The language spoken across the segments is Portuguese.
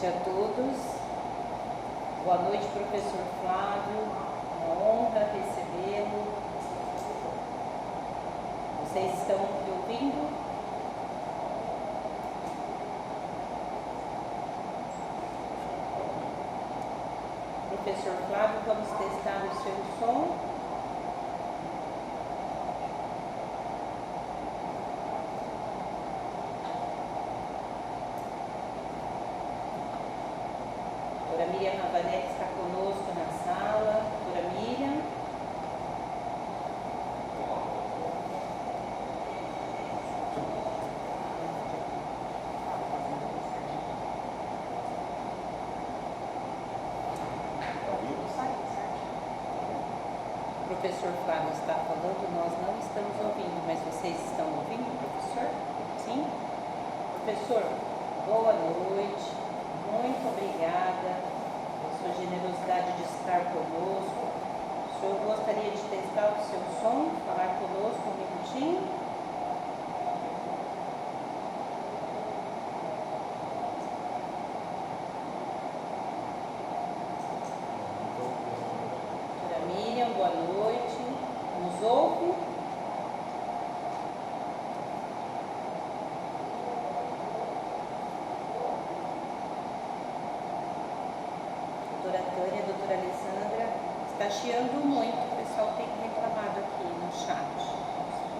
noite a todos. Boa noite, professor Flávio. Uma honra recebê-lo. Vocês estão me ouvindo? Professor Flávio, vamos testar o seu som. A Miriam Ravanelli está conosco na sala. Doutora Miriam. O professor Flávio está falando, nós não estamos ouvindo, mas vocês estão ouvindo, professor? Sim? Professor, boa noite. Muito obrigada pela sua generosidade de estar conosco. O senhor gostaria de testar o seu som, falar conosco um minutinho? Doutora Miriam, boa noite. Nos ouve? Doutora Tânia, doutora Alessandra, está chiando muito, o pessoal tem reclamado aqui no chat.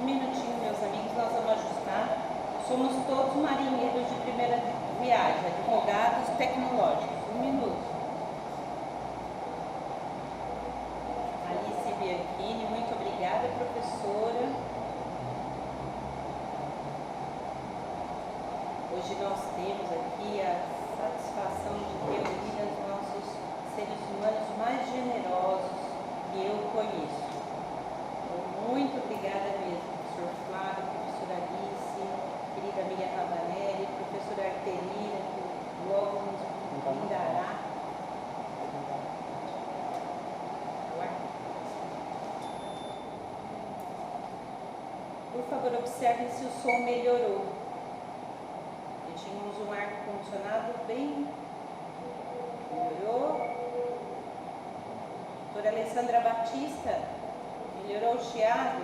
Um minutinho, meus amigos, nós vamos ajustar. Somos todos marinheiros de primeira viagem, advogados tecnológicos. Um minuto. Alice Bianchini, muito obrigada, professora. Hoje nós temos aqui a satisfação de reunir os nossos seres humanos mais generosos que eu conheço. Então, muito obrigada mesmo, professor Flávio, professora Alice, querida Miriam Ravanelli, professora Artelina, que logo nos brindará. Por favor, observem se o som melhorou. E tínhamos um ar-condicionado bem... Melhorou? Doutora Alessandra Batista, melhorou o chiado?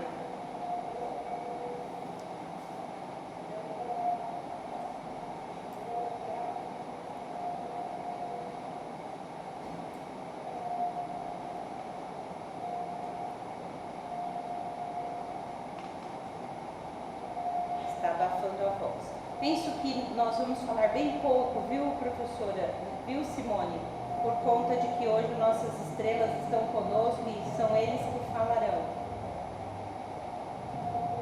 Está abafando a voz. Penso que nós vamos falar bem pouco, viu, professora? Viu, Simone? Por conta de que hoje nossas estrelas estão conosco e são eles que falarão.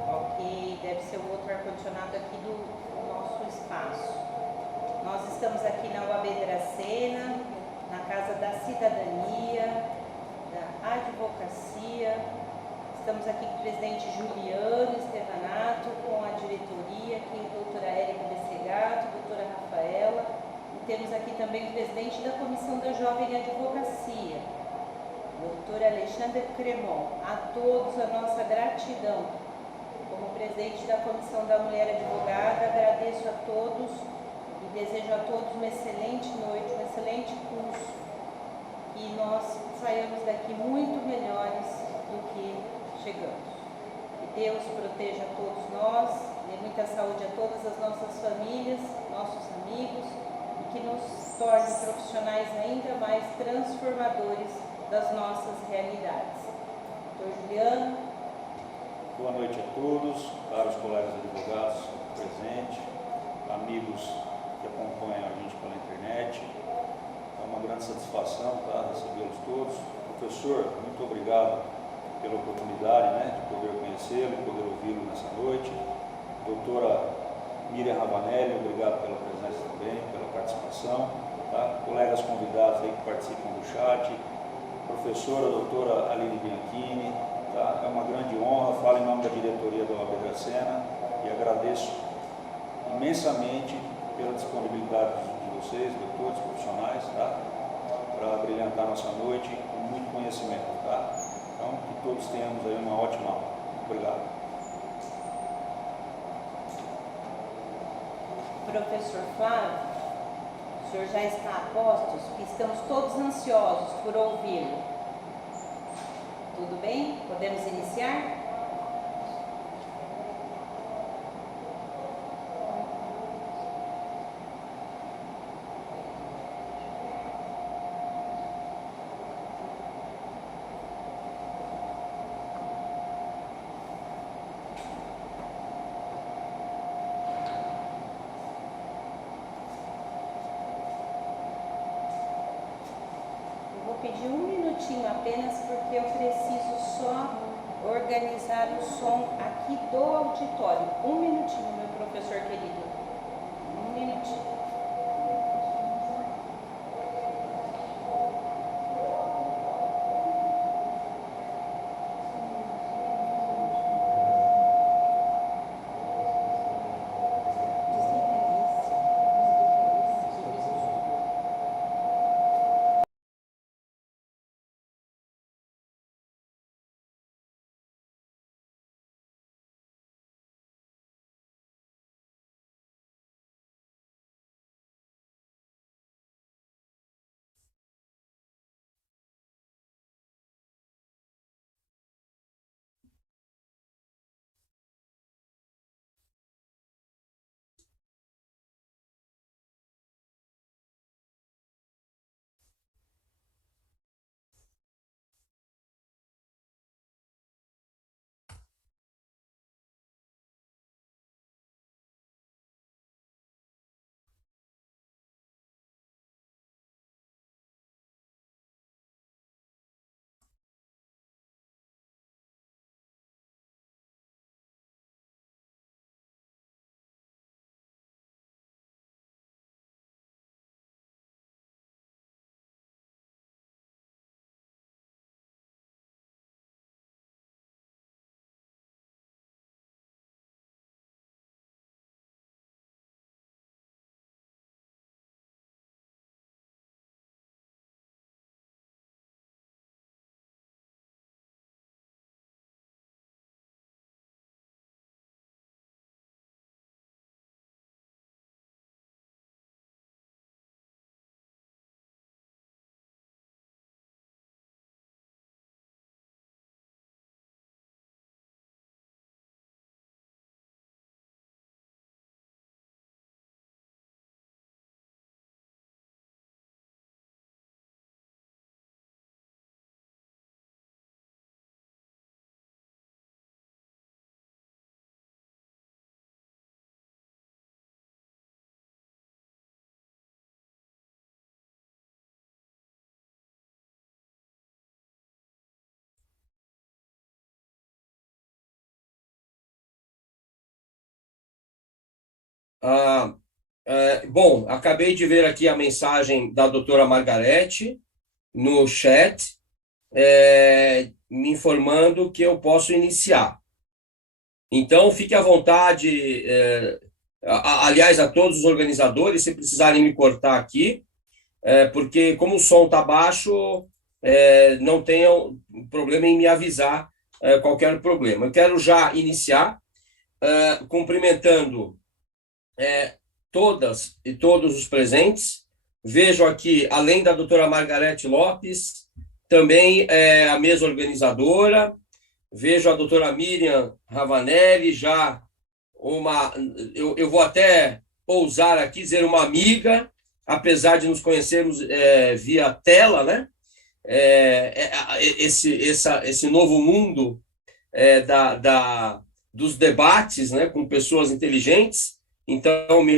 Ok, deve ser o outro ar-condicionado aqui do nosso espaço. Nós estamos aqui na UAB Dracena, na Casa da Cidadania, da Advocacia. Estamos aqui com o presidente Juliano Estevanato, com a diretoria, aqui a doutora Érica Bessegato, doutora Rafaela. Temos aqui também o presidente da Comissão da Jovem Advocacia, doutor Alexandre Cremon. A todos a nossa gratidão. Como presidente da Comissão da Mulher Advogada, agradeço a todos e desejo a todos uma excelente noite, um excelente curso. E nós saiamos daqui muito melhores do que chegamos. Que Deus proteja a todos nós, dê muita saúde a todas as nossas famílias, nossos amigos, que nos torne profissionais ainda mais transformadores das nossas realidades. Doutor Juliano. Boa noite a todos, caros colegas advogados presentes, amigos que acompanham a gente pela internet. É uma grande satisfação, recebê-los todos. Professor, muito obrigado pela oportunidade, de poder conhecê-lo, de poder ouvi-lo nessa noite. Doutora Miriam Ravanelli, obrigado pela presença também, pela participação. Colegas convidados aí que participam do chat, professora doutora Aline Bianchini, é uma grande honra, falo em nome da diretoria da UAB Dracena e agradeço imensamente pela disponibilidade de vocês, doutores, profissionais, para brilhantar nossa noite com muito conhecimento. Então, que todos tenhamos aí uma ótima aula. Obrigado. Professor Flávio, o senhor já está a postos, que estamos todos ansiosos por ouvi-lo. Tudo bem? Podemos iniciar? Pedir um minutinho apenas, porque eu preciso só organizar o som aqui do auditório. Um minutinho, meu professor querido. Um minutinho. Ah, bom, acabei de ver aqui a mensagem da doutora Margarete no chat, me informando que eu posso iniciar. Então, fique à vontade, aliás, a todos os organizadores, se precisarem me cortar aqui, porque como o som está baixo, não tenham problema em me avisar qualquer problema. Eu quero já iniciar cumprimentando todas e todos os presentes. Vejo aqui, além da doutora Margarete Lopes, também a mesa organizadora. Vejo a doutora Miriam Ravanelli, já eu vou até ousar aqui dizer uma amiga, apesar de nos conhecermos via tela, né? Esse novo mundo dos debates, né, com pessoas inteligentes. Então,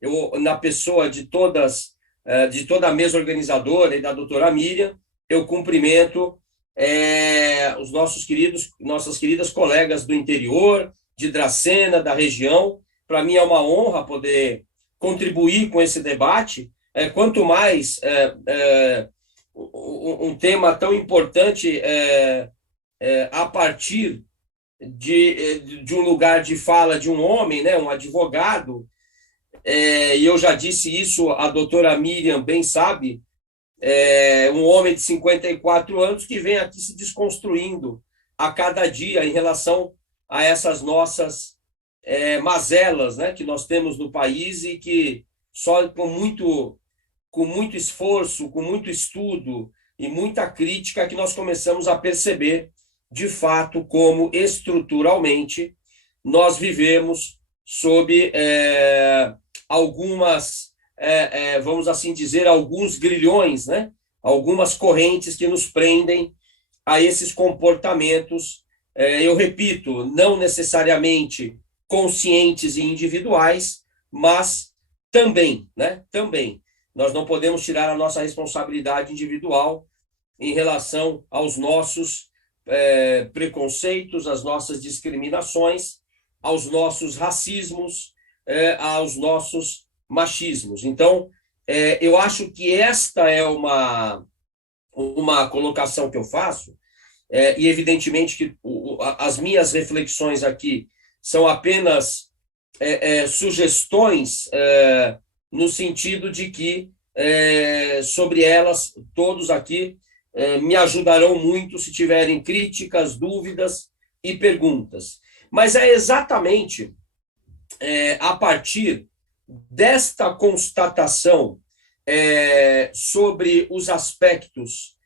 eu, na pessoa de toda a mesa organizadora e da doutora Miriam, eu cumprimento os nossas queridas colegas do interior, de Dracena, da região. Para mim é uma honra poder contribuir com esse debate, quanto mais um tema tão importante a partir de um lugar de fala de um homem, né, um advogado, e eu já disse isso, a doutora Miriam bem sabe, um homem de 54 anos que vem aqui se desconstruindo a cada dia em relação a essas nossas mazelas, né, que nós temos no país e que só com com muito esforço, com muito estudo e muita crítica, que nós começamos a perceber, de fato, como estruturalmente nós vivemos sob algumas, vamos assim dizer, alguns grilhões, né? Algumas correntes que nos prendem a esses comportamentos, eu repito, não necessariamente conscientes e individuais, mas também, né? Também. Nós não podemos tirar a nossa responsabilidade individual em relação aos nossos preconceitos, às nossas discriminações, aos nossos racismos, aos nossos machismos. Então, eu acho que esta é uma colocação que eu faço, e evidentemente que as minhas reflexões aqui são apenas sugestões, no sentido de que sobre elas todos aqui me ajudarão muito se tiverem críticas, dúvidas e perguntas. Mas é exatamente a partir desta constatação sobre os aspectos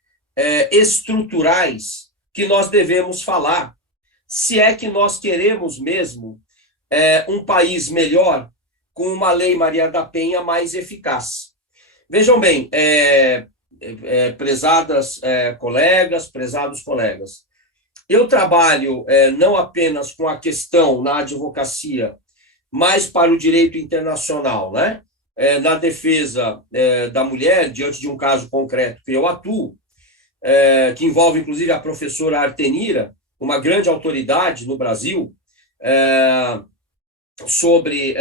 estruturais que nós devemos falar, se é que nós queremos mesmo um país melhor, com uma lei Maria da Penha mais eficaz. Vejam bem, prezadas colegas, prezados colegas, eu trabalho não apenas com a questão na advocacia, mas para o direito internacional, né? Na defesa da mulher, diante de um caso concreto que eu atuo, que envolve inclusive a professora Artenira, uma grande autoridade no Brasil, sobre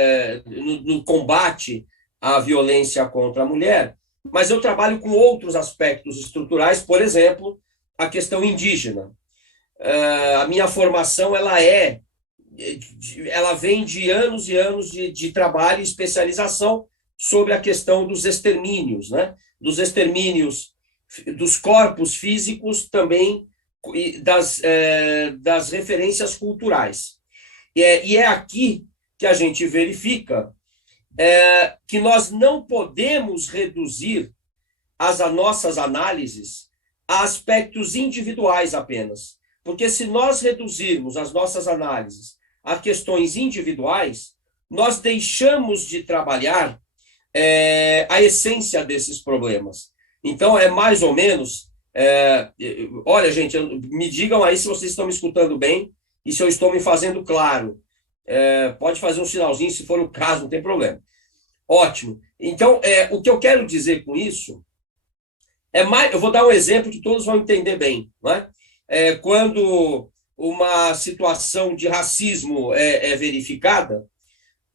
no combate à violência contra a mulher, mas eu trabalho com outros aspectos estruturais, por exemplo, a questão indígena. A minha formação ela vem de anos e anos de trabalho e especialização sobre a questão dos extermínios, né? Dos extermínios dos corpos físicos também e das referências culturais. E é aqui que a gente verifica que nós não podemos reduzir as nossas análises a aspectos individuais apenas. Porque se nós reduzirmos as nossas análises a questões individuais, nós deixamos de trabalhar a essência desses problemas. Então, é mais ou menos... olha, gente, me digam aí se vocês estão me escutando bem e se eu estou me fazendo claro. Pode fazer um sinalzinho, se for o caso, não tem problema. Ótimo. Então, o que eu quero dizer com isso eu vou dar um exemplo que todos vão entender bem, não é? Quando uma situação de racismo é verificada,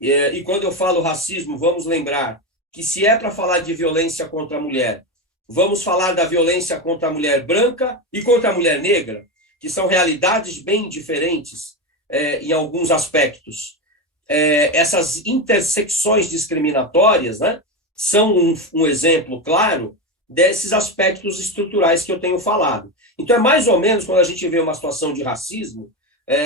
e quando eu falo racismo, vamos lembrar que se é para falar de violência contra a mulher, vamos falar da violência contra a mulher branca e contra a mulher negra, que são realidades bem diferentes em alguns aspectos. Essas intersecções discriminatórias, né, são um exemplo claro desses aspectos estruturais que eu tenho falado. Então, é mais ou menos quando a gente vê uma situação de racismo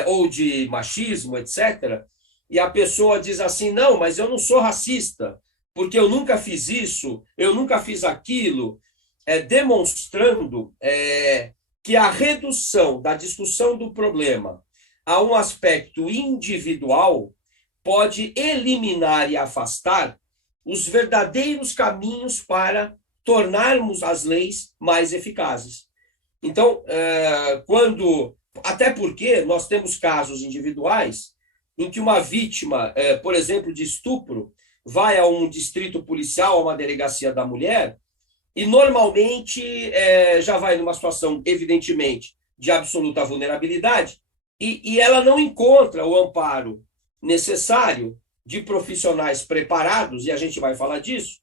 ou de machismo, etc., e a pessoa diz assim, não, mas eu não sou racista, porque eu nunca fiz isso, eu nunca fiz aquilo, demonstrando que a redução da discussão do problema a um aspecto individual pode eliminar e afastar os verdadeiros caminhos para tornarmos as leis mais eficazes. Então, até porque nós temos casos individuais em que uma vítima, por exemplo, de estupro, vai a um distrito policial, a uma delegacia da mulher, e normalmente já vai numa situação, evidentemente, de absoluta vulnerabilidade, e ela não encontra o amparo necessário de profissionais preparados, e a gente vai falar disso,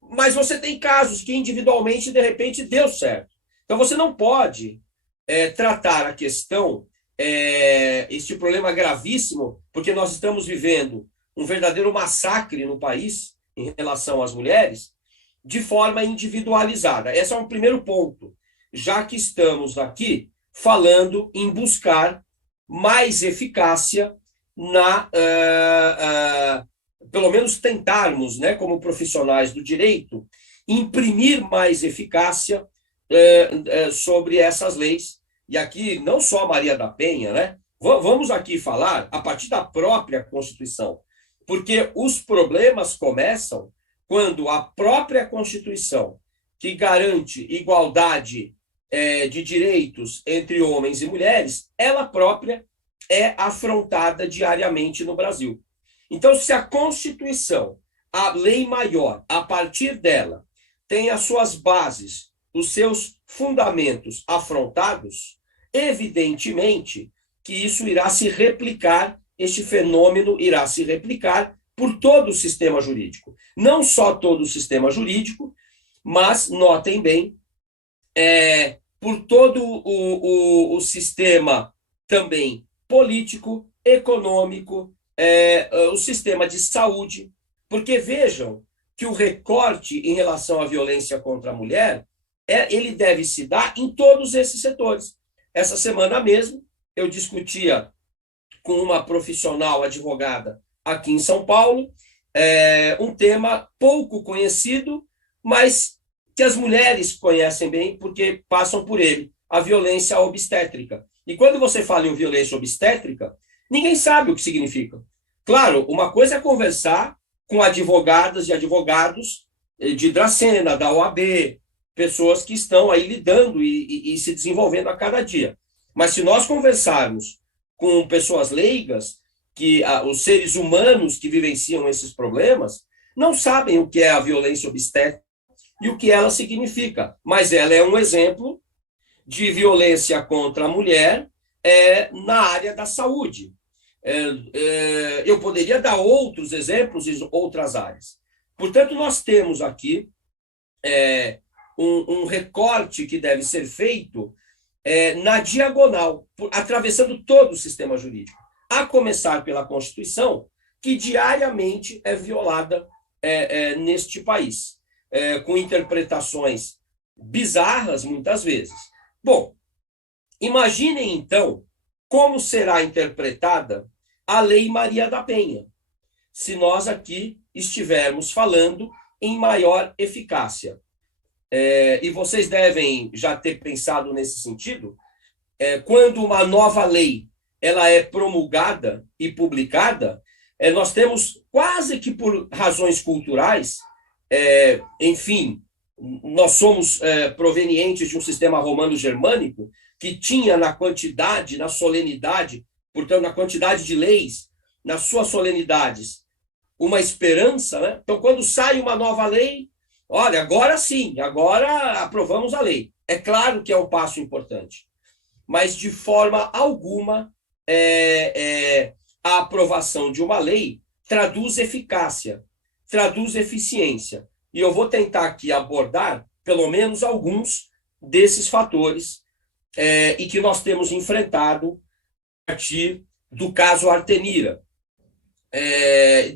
mas você tem casos que individualmente, de repente, deu certo. Então, você não pode tratar a questão, este problema gravíssimo, porque nós estamos vivendo um verdadeiro massacre no país em relação às mulheres, de forma individualizada. Esse é um primeiro ponto, já que estamos aqui falando em buscar mais eficácia pelo menos tentarmos, né, como profissionais do direito, imprimir mais eficácia sobre essas leis. E aqui, não só Maria da Penha, né? Vamos aqui falar a partir da própria Constituição, porque os problemas começam quando a própria Constituição, que garante igualdade de direitos entre homens e mulheres, ela própria é afrontada diariamente no Brasil. Então, se a Constituição, a lei maior, a partir dela, tem as suas bases, os seus fundamentos afrontados, evidentemente que isso irá se replicar, este fenômeno irá se replicar por todo o sistema jurídico. Não só todo o sistema jurídico, mas, notem bem, por todo o sistema também político, econômico, o sistema de saúde, porque vejam que o recorte em relação à violência contra a mulher, ele deve se dar em todos esses setores. Essa semana mesmo, eu discutia com uma profissional advogada aqui em São Paulo, um tema pouco conhecido, mas que as mulheres conhecem bem porque passam por ele, a violência obstétrica. E quando você fala em violência obstétrica, ninguém sabe o que significa. Claro, uma coisa é conversar com advogadas e advogados de Dracena, da OAB, pessoas que estão aí lidando e se desenvolvendo a cada dia. Mas se nós conversarmos com pessoas leigas, que os seres humanos que vivenciam esses problemas, não sabem o que é a violência obstétrica e o que ela significa. Mas ela é um exemplo de violência contra a mulher na área da saúde. Eu poderia dar outros exemplos em outras áreas. Portanto, nós temos aqui um recorte que deve ser feito na diagonal, atravessando todo o sistema jurídico, a começar pela Constituição, que diariamente é violada neste país, com interpretações bizarras, muitas vezes. Bom, imaginem, então, como será interpretada a Lei Maria da Penha, se nós aqui estivermos falando em maior eficácia. E vocês devem já ter pensado nesse sentido, quando uma nova lei ela é promulgada e publicada, nós temos quase que por razões culturais, enfim, nós somos provenientes de um sistema romano-germânico que tinha na quantidade, na solenidade, portanto, na quantidade de leis, nas suas solenidades, uma esperança, né? Então, quando sai uma nova lei, olha, agora sim, agora aprovamos a lei. É claro que é um passo importante, mas de forma alguma a aprovação de uma lei traduz eficácia, traduz eficiência. E eu vou tentar aqui abordar pelo menos alguns desses fatores e que nós temos enfrentado a partir do caso Artenira,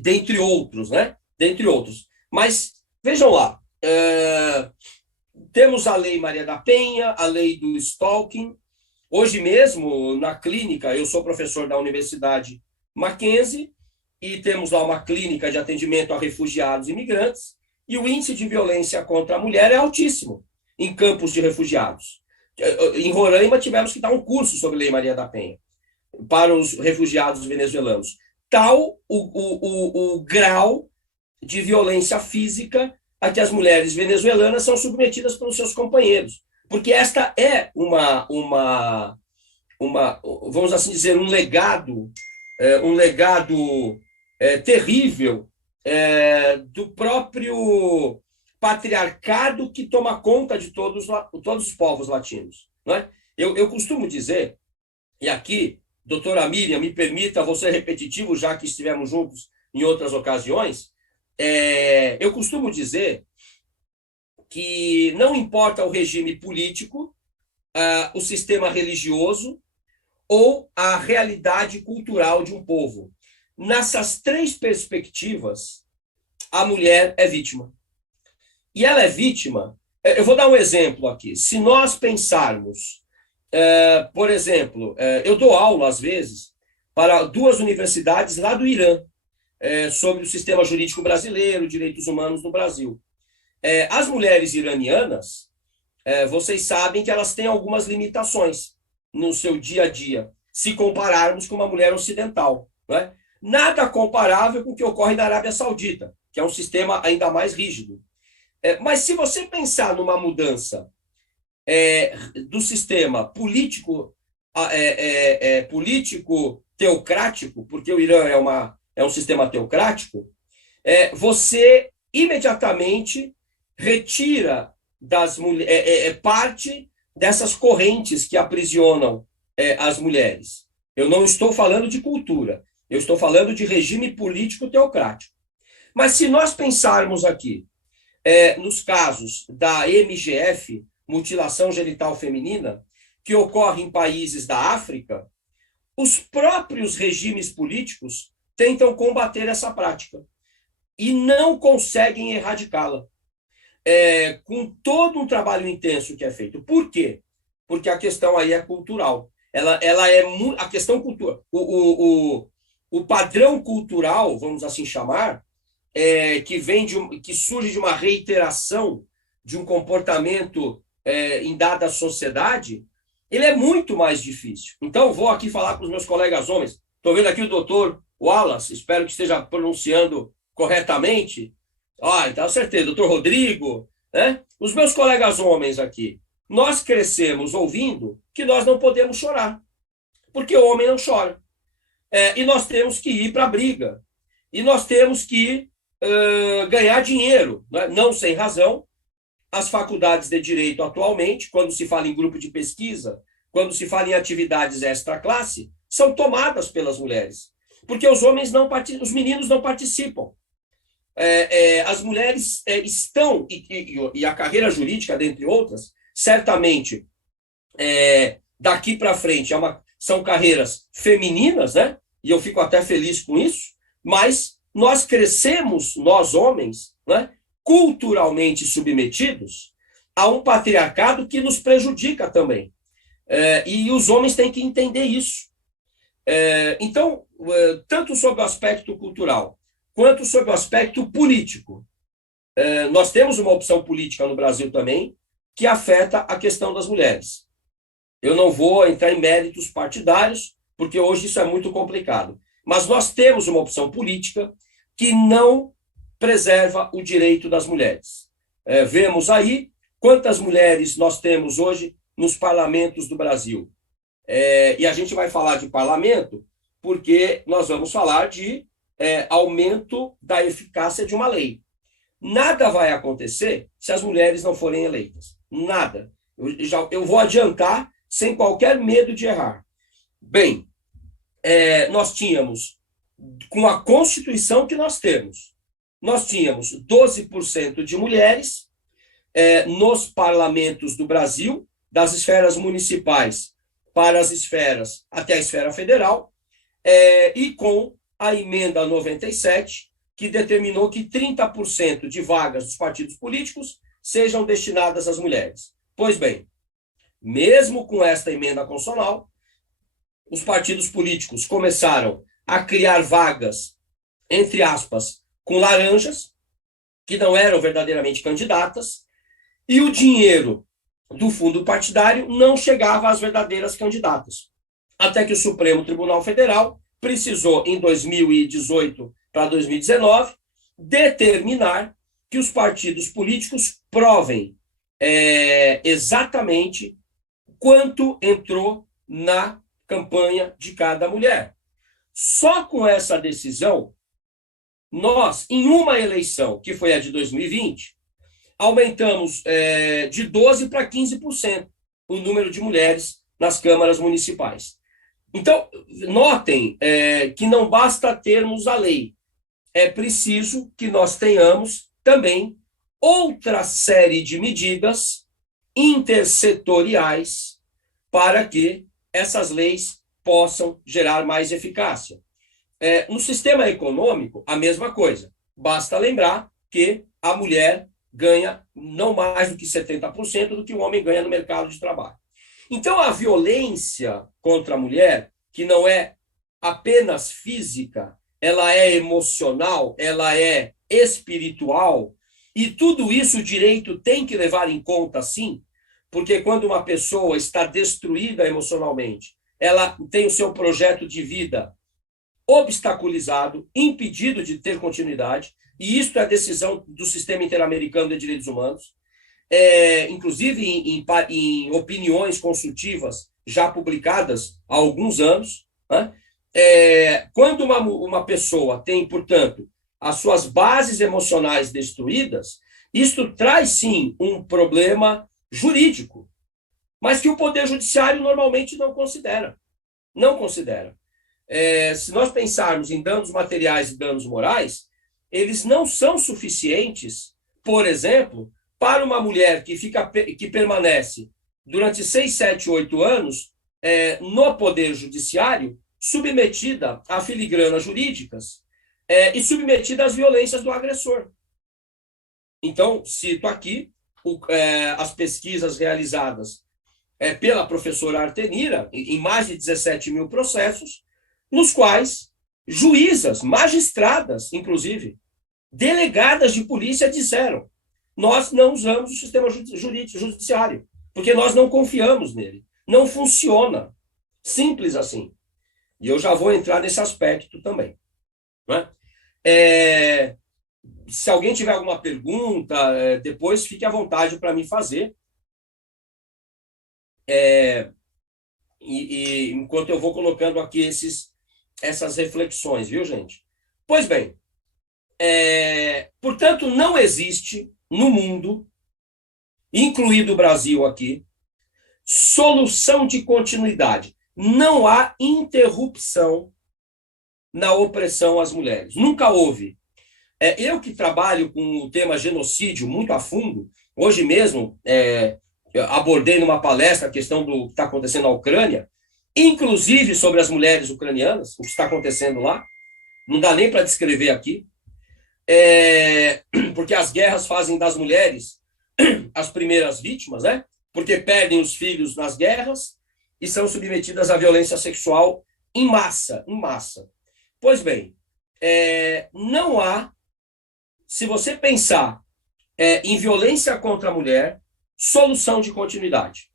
dentre outros, né? Dentre outros. Mas, vejam lá, temos a Lei Maria da Penha, a Lei do Stalking. Hoje mesmo, na clínica, eu sou professor da Universidade Mackenzie, e temos lá uma clínica de atendimento a refugiados e imigrantes, e o índice de violência contra a mulher é altíssimo em campos de refugiados. Em Roraima, tivemos que dar um curso sobre Lei Maria da Penha para os refugiados venezuelanos. Tal o grau de violência física a que as mulheres venezuelanas são submetidas pelos seus companheiros. Porque esta é vamos assim dizer, um legado terrível do próprio patriarcado que toma conta de todos os povos latinos. Não é? Eu costumo dizer, e aqui, doutora Miriam, me permita, vou ser repetitivo, já que estivemos juntos em outras ocasiões, eu costumo dizer que não importa o regime político, o sistema religioso ou a realidade cultural de um povo. Nessas três perspectivas, a mulher é vítima. E ela é vítima, eu vou dar um exemplo aqui. Se nós pensarmos, por exemplo, eu dou aula, às vezes, para duas universidades lá do Irã. sobre o sistema jurídico brasileiro, direitos humanos no Brasil. As mulheres iranianas, vocês sabem que elas têm algumas limitações no seu dia a dia, se compararmos com uma mulher ocidental, não é? Nada comparável com o que ocorre na Arábia Saudita, que é um sistema ainda mais rígido. Mas se você pensar numa mudança do sistema político, político teocrático, porque o Irã é um sistema teocrático, você imediatamente retira das mulheres parte dessas correntes que aprisionam as mulheres. Eu não estou falando de cultura, eu estou falando de regime político teocrático. Mas se nós pensarmos aqui nos casos da MGF, mutilação genital feminina, que ocorre em países da África, os próprios regimes políticos tentam combater essa prática e não conseguem erradicá-la. Com todo um trabalho intenso que é feito. Por quê? Porque a questão aí é cultural. Ela é a questão cultural. O padrão cultural, vamos assim chamar, que surge de uma reiteração de um comportamento em dada sociedade, ele é muito mais difícil. Então, vou aqui falar com os meus colegas homens. Estou vendo aqui o doutor Wallace, espero que esteja pronunciando corretamente. Então, certeza, doutor Rodrigo, né? Os meus colegas homens aqui, nós crescemos ouvindo que nós não podemos chorar, porque o homem não chora. E nós temos que ir para a briga. E nós temos que ganhar dinheiro, né? Não sem razão. As faculdades de direito atualmente, quando se fala em grupo de pesquisa, quando se fala em atividades extra-classe, são tomadas pelas mulheres, porque os homens não participam, os meninos não participam. As mulheres estão, e a carreira jurídica, dentre outras, certamente, daqui para frente, são carreiras femininas, né? E eu fico até feliz com isso, mas nós crescemos, nós homens, né, culturalmente submetidos a um patriarcado que nos prejudica também. E os homens têm que entender isso. Então, tanto sobre o aspecto cultural, quanto sobre o aspecto político, nós temos uma opção política no Brasil também que afeta a questão das mulheres. Eu não vou entrar em méritos partidários, porque hoje isso é muito complicado. Mas nós temos uma opção política que não preserva o direito das mulheres. Vemos aí quantas mulheres nós temos hoje nos parlamentos do Brasil. E a gente vai falar de parlamento porque nós vamos falar de aumento da eficácia de uma lei. Nada vai acontecer se as mulheres não forem eleitas. Nada. Eu vou adiantar sem qualquer medo de errar. Bem, nós tínhamos, com a Constituição que nós temos, nós tínhamos 12% de mulheres nos parlamentos do Brasil, das esferas municipais para as esferas, até a esfera federal, e com a emenda 97, que determinou que 30% de vagas dos partidos políticos sejam destinadas às mulheres. Pois bem, mesmo com esta emenda constitucional, os partidos políticos começaram a criar vagas, entre aspas, com laranjas, que não eram verdadeiramente candidatas, e o dinheiro do fundo partidário não chegava às verdadeiras candidatas. Até que o Supremo Tribunal Federal precisou, em 2018 para 2019, determinar que os partidos políticos provem exatamente quanto entrou na campanha de cada mulher. Só com essa decisão, nós, em uma eleição, que foi a de 2020, aumentamos de 12% para 15% o número de mulheres nas câmaras municipais. Então, notem que não basta termos a lei, é preciso que nós tenhamos também outra série de medidas intersetoriais para que essas leis possam gerar mais eficácia. No sistema econômico, a mesma coisa. Basta lembrar que a mulher ganha não mais do que 70% do que o homem ganha no mercado de trabalho. Então, a violência contra a mulher, que não é apenas física, ela é emocional, ela é espiritual, e tudo isso o direito tem que levar em conta, sim, porque quando uma pessoa está destruída emocionalmente, ela tem o seu projeto de vida obstaculizado, impedido de ter continuidade, e isso é a decisão do Sistema Interamericano de Direitos Humanos, inclusive em opiniões consultivas já publicadas há alguns anos, né? Quando uma pessoa tem, portanto, as suas bases emocionais destruídas, isto traz, sim, um problema jurídico, mas que o Poder Judiciário normalmente não considera. Não considera. Se nós pensarmos em danos materiais e danos morais, eles não são suficientes, por exemplo, para uma mulher que permanece durante 6, 7, 8 anos no Poder Judiciário, submetida a filigranas jurídicas e submetida às violências do agressor. Então, cito aqui as pesquisas realizadas pela professora Artenira, em mais de 17 mil processos, nos quais juízas, magistradas, inclusive, delegadas de polícia disseram: nós não usamos o sistema judiciário, porque nós não confiamos nele. Não funciona. Simples assim. E eu já vou entrar nesse aspecto também. Né? Se alguém tiver alguma pergunta, depois fique à vontade para me fazer. Enquanto eu vou colocando aqui essas reflexões, viu, gente? Pois bem, portanto, não existe no mundo, incluído o Brasil aqui, solução de continuidade. Não há interrupção na opressão às mulheres. Nunca houve. Eu que trabalho com o tema genocídio muito a fundo, hoje mesmo eu abordei numa palestra a questão do que está acontecendo na Ucrânia, inclusive sobre as mulheres ucranianas, o que está acontecendo lá. Não dá nem para descrever aqui, porque as guerras fazem das mulheres as primeiras vítimas, né? Porque perdem os filhos nas guerras e são submetidas à violência sexual em massa, em massa. Pois bem, não há, se você pensar em violência contra a mulher, solução de continuidade.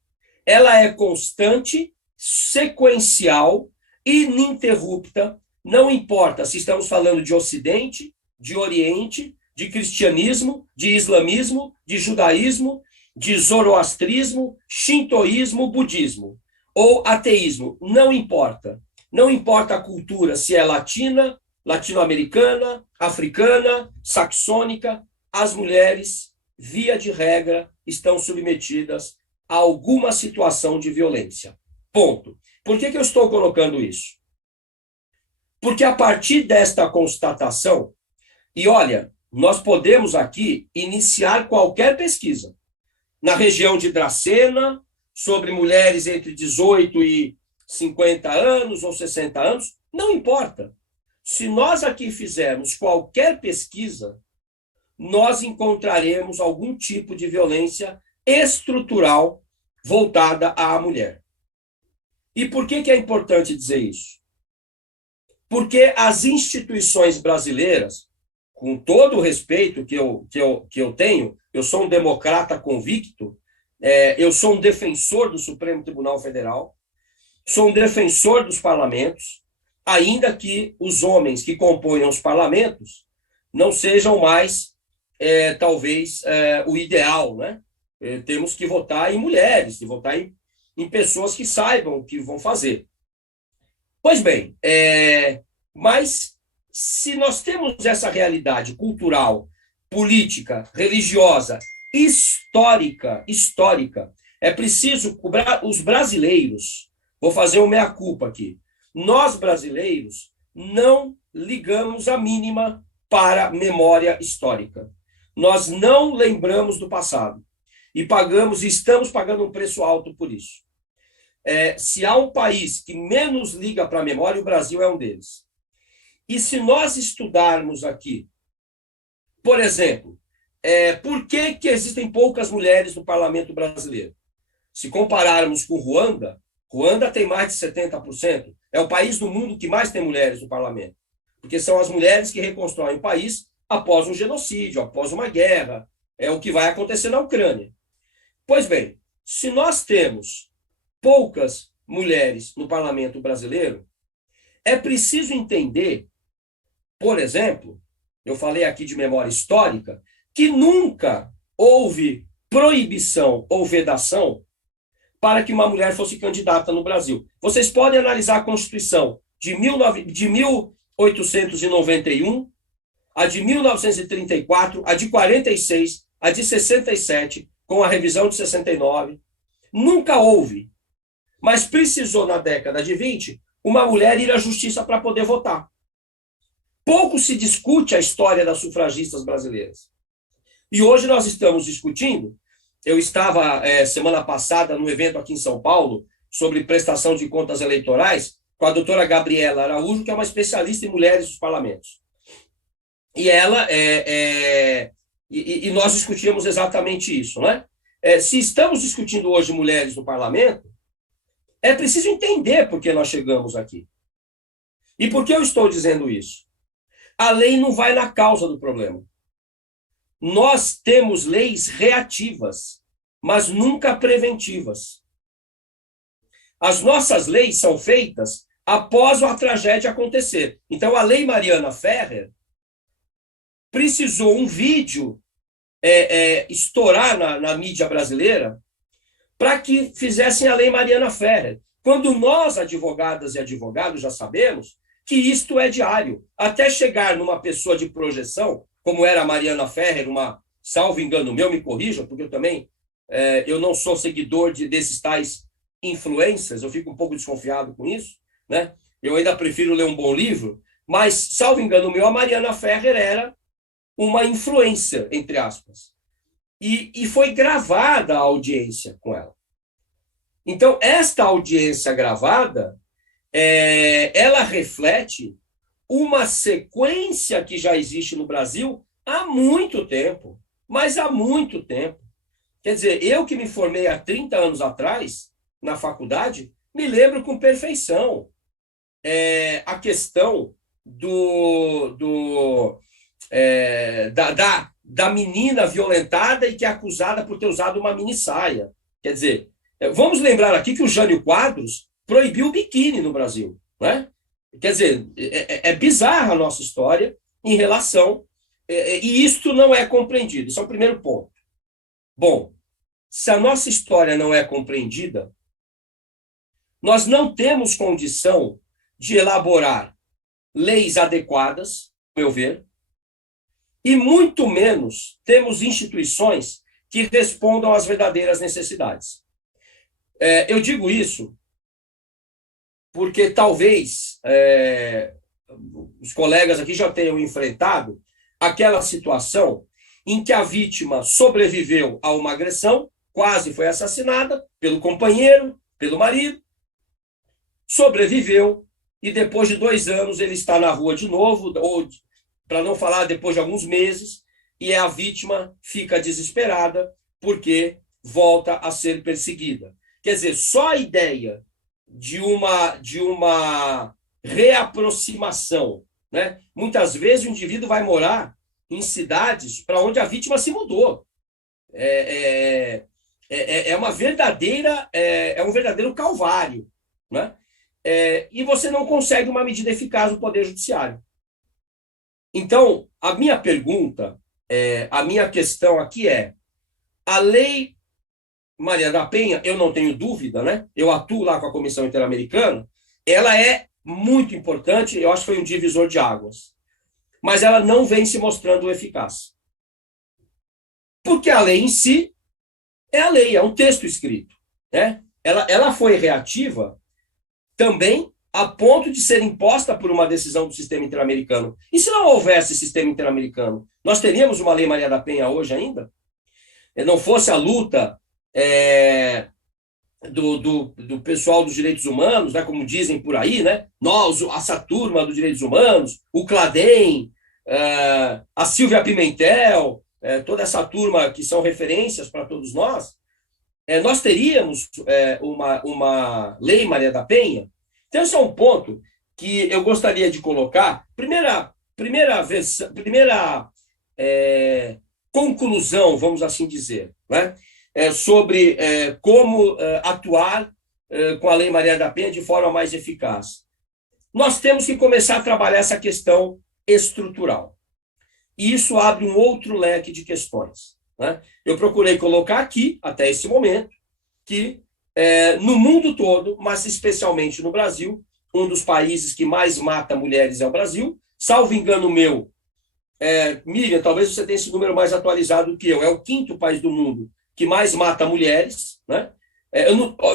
Ela é constante, sequencial, ininterrupta, não importa se estamos falando de Ocidente, de Oriente, de cristianismo, de islamismo, de judaísmo, de zoroastrismo, shintoísmo, budismo ou ateísmo, não importa. Não importa a cultura, se é latina, latino-americana, africana, saxônica, as mulheres, via de regra, estão submetidas a alguma situação de violência. Ponto. Por que eu estou colocando isso? Porque a partir desta constatação, e olha, nós podemos aqui iniciar qualquer pesquisa na região de Dracena, sobre mulheres entre 18 e 50 anos ou 60 anos, não importa. Se nós aqui fizermos qualquer pesquisa, nós encontraremos algum tipo de violência estrutural voltada à mulher. E por que é importante dizer isso? Porque as instituições brasileiras, com todo o respeito que eu tenho, eu sou um democrata convicto, eu sou um defensor do Supremo Tribunal Federal, sou um defensor dos parlamentos, ainda que os homens que compõem os parlamentos não sejam mais, talvez, o ideal, né? Temos que votar em mulheres, que votar em pessoas que saibam o que vão fazer. Pois bem, mas se nós temos essa realidade cultural, política, religiosa, histórica, é preciso os brasileiros, vou fazer um meia-culpa aqui, nós brasileiros não ligamos a mínima para a memória histórica. Nós não lembramos do passado e estamos pagando um preço alto por isso. Se há um país que menos liga para a memória, o Brasil é um deles. E se nós estudarmos aqui, por exemplo, por que existem poucas mulheres no parlamento brasileiro? Se compararmos com Ruanda tem mais de 70%. É o país do mundo que mais tem mulheres no parlamento. porque são as mulheres que reconstroem o país após um genocídio, após uma guerra, é o que vai acontecer na Ucrânia. Pois bem, se nós temos poucas mulheres no parlamento brasileiro, é preciso entender, por exemplo, eu falei aqui de memória histórica, que nunca houve proibição ou vedação para que uma mulher fosse candidata no Brasil. Vocês podem analisar a Constituição de 1891, a de 1934, a de 46, a de 67, com a revisão de 69. Nunca houve, mas precisou, na década de 20, uma mulher ir à justiça para poder votar. Pouco se discute a história das sufragistas brasileiras. E hoje nós estamos discutindo. Eu estava, semana passada, num evento aqui em São Paulo, sobre prestação de contas eleitorais, com a doutora Gabriela Araújo, que é uma especialista em mulheres dos parlamentos. E ela, nós discutíamos exatamente isso, né? Se estamos discutindo hoje mulheres no parlamento, é preciso entender por que nós chegamos aqui. E por que eu estou dizendo isso? A lei não vai na causa do problema. Nós temos leis reativas, mas nunca preventivas. As nossas leis são feitas após a tragédia acontecer. Então, a Lei Mariana Ferrer precisou um vídeo estourar na mídia brasileira para que fizessem a Lei Mariana Ferrer. Quando nós, advogadas e advogados, já sabemos que isto é diário, até chegar numa pessoa de projeção, como era a Mariana Ferrer, salvo engano meu, me corrijam, porque eu também eu não sou seguidor desses tais influencers, eu fico um pouco desconfiado com isso, né? Eu ainda prefiro ler um bom livro, mas, salvo engano meu, a Mariana Ferrer era uma influencer, entre aspas. E foi gravada a audiência com ela. Então, esta audiência gravada, ela reflete uma sequência que já existe no Brasil há muito tempo, mas há muito tempo. Quer dizer, eu que me formei há 30 anos atrás, na faculdade, me lembro com perfeição a questão da menina violentada e que é acusada por ter usado uma minissaia. Quer dizer, vamos lembrar aqui que o Jânio Quadros proibiu o biquíni no Brasil, né? Quer dizer, é bizarra a nossa história em relação... e isto não é compreendido. Isso é o primeiro ponto. Bom, se a nossa história não é compreendida, nós não temos condição de elaborar leis adequadas, ao meu ver, e muito menos temos instituições que respondam às verdadeiras necessidades. Eu digo isso porque talvez os colegas aqui já tenham enfrentado aquela situação em que a vítima sobreviveu a uma agressão, quase foi assassinada pelo companheiro, pelo marido, sobreviveu e depois de 2 anos ele está na rua de novo, ou, para não falar, depois de alguns meses, e a vítima fica desesperada porque volta a ser perseguida. Quer dizer, só a ideia de uma reaproximação, né? Muitas vezes o indivíduo vai morar em cidades para onde a vítima se mudou. É um verdadeiro calvário, né? E você não consegue uma medida eficaz no Poder Judiciário. Então, a minha pergunta, a minha questão aqui a Lei Maria da Penha, eu não tenho dúvida, né? Eu atuo lá com a Comissão Interamericana, ela é muito importante, eu acho que foi um divisor de águas. Mas ela não vem se mostrando eficaz. Porque a lei em si é a lei, é um texto escrito, né? Ela foi reativa também a ponto de ser imposta por uma decisão do sistema interamericano. E se não houvesse sistema interamericano, nós teríamos uma Lei Maria da Penha hoje ainda? Não fosse a luta do pessoal dos direitos humanos, né, como dizem por aí, né? Nós, essa turma dos direitos humanos, o Cladem, a Silvia Pimentel, toda essa turma que são referências para todos nós, nós teríamos uma Lei Maria da Penha. Então, esse é um ponto que eu gostaria de colocar. Primeira conclusão, vamos assim dizer, né? Sobre como atuar com a Lei Maria da Penha de forma mais eficaz. Nós temos que começar a trabalhar essa questão estrutural. E isso abre um outro leque de questões, né? Eu procurei colocar aqui, até esse momento, que no mundo todo, mas especialmente no Brasil, um dos países que mais mata mulheres é o Brasil. Salvo engano meu, Miriam, talvez você tenha esse número mais atualizado do que eu. É o quinto país do mundo que mais mata mulheres, né?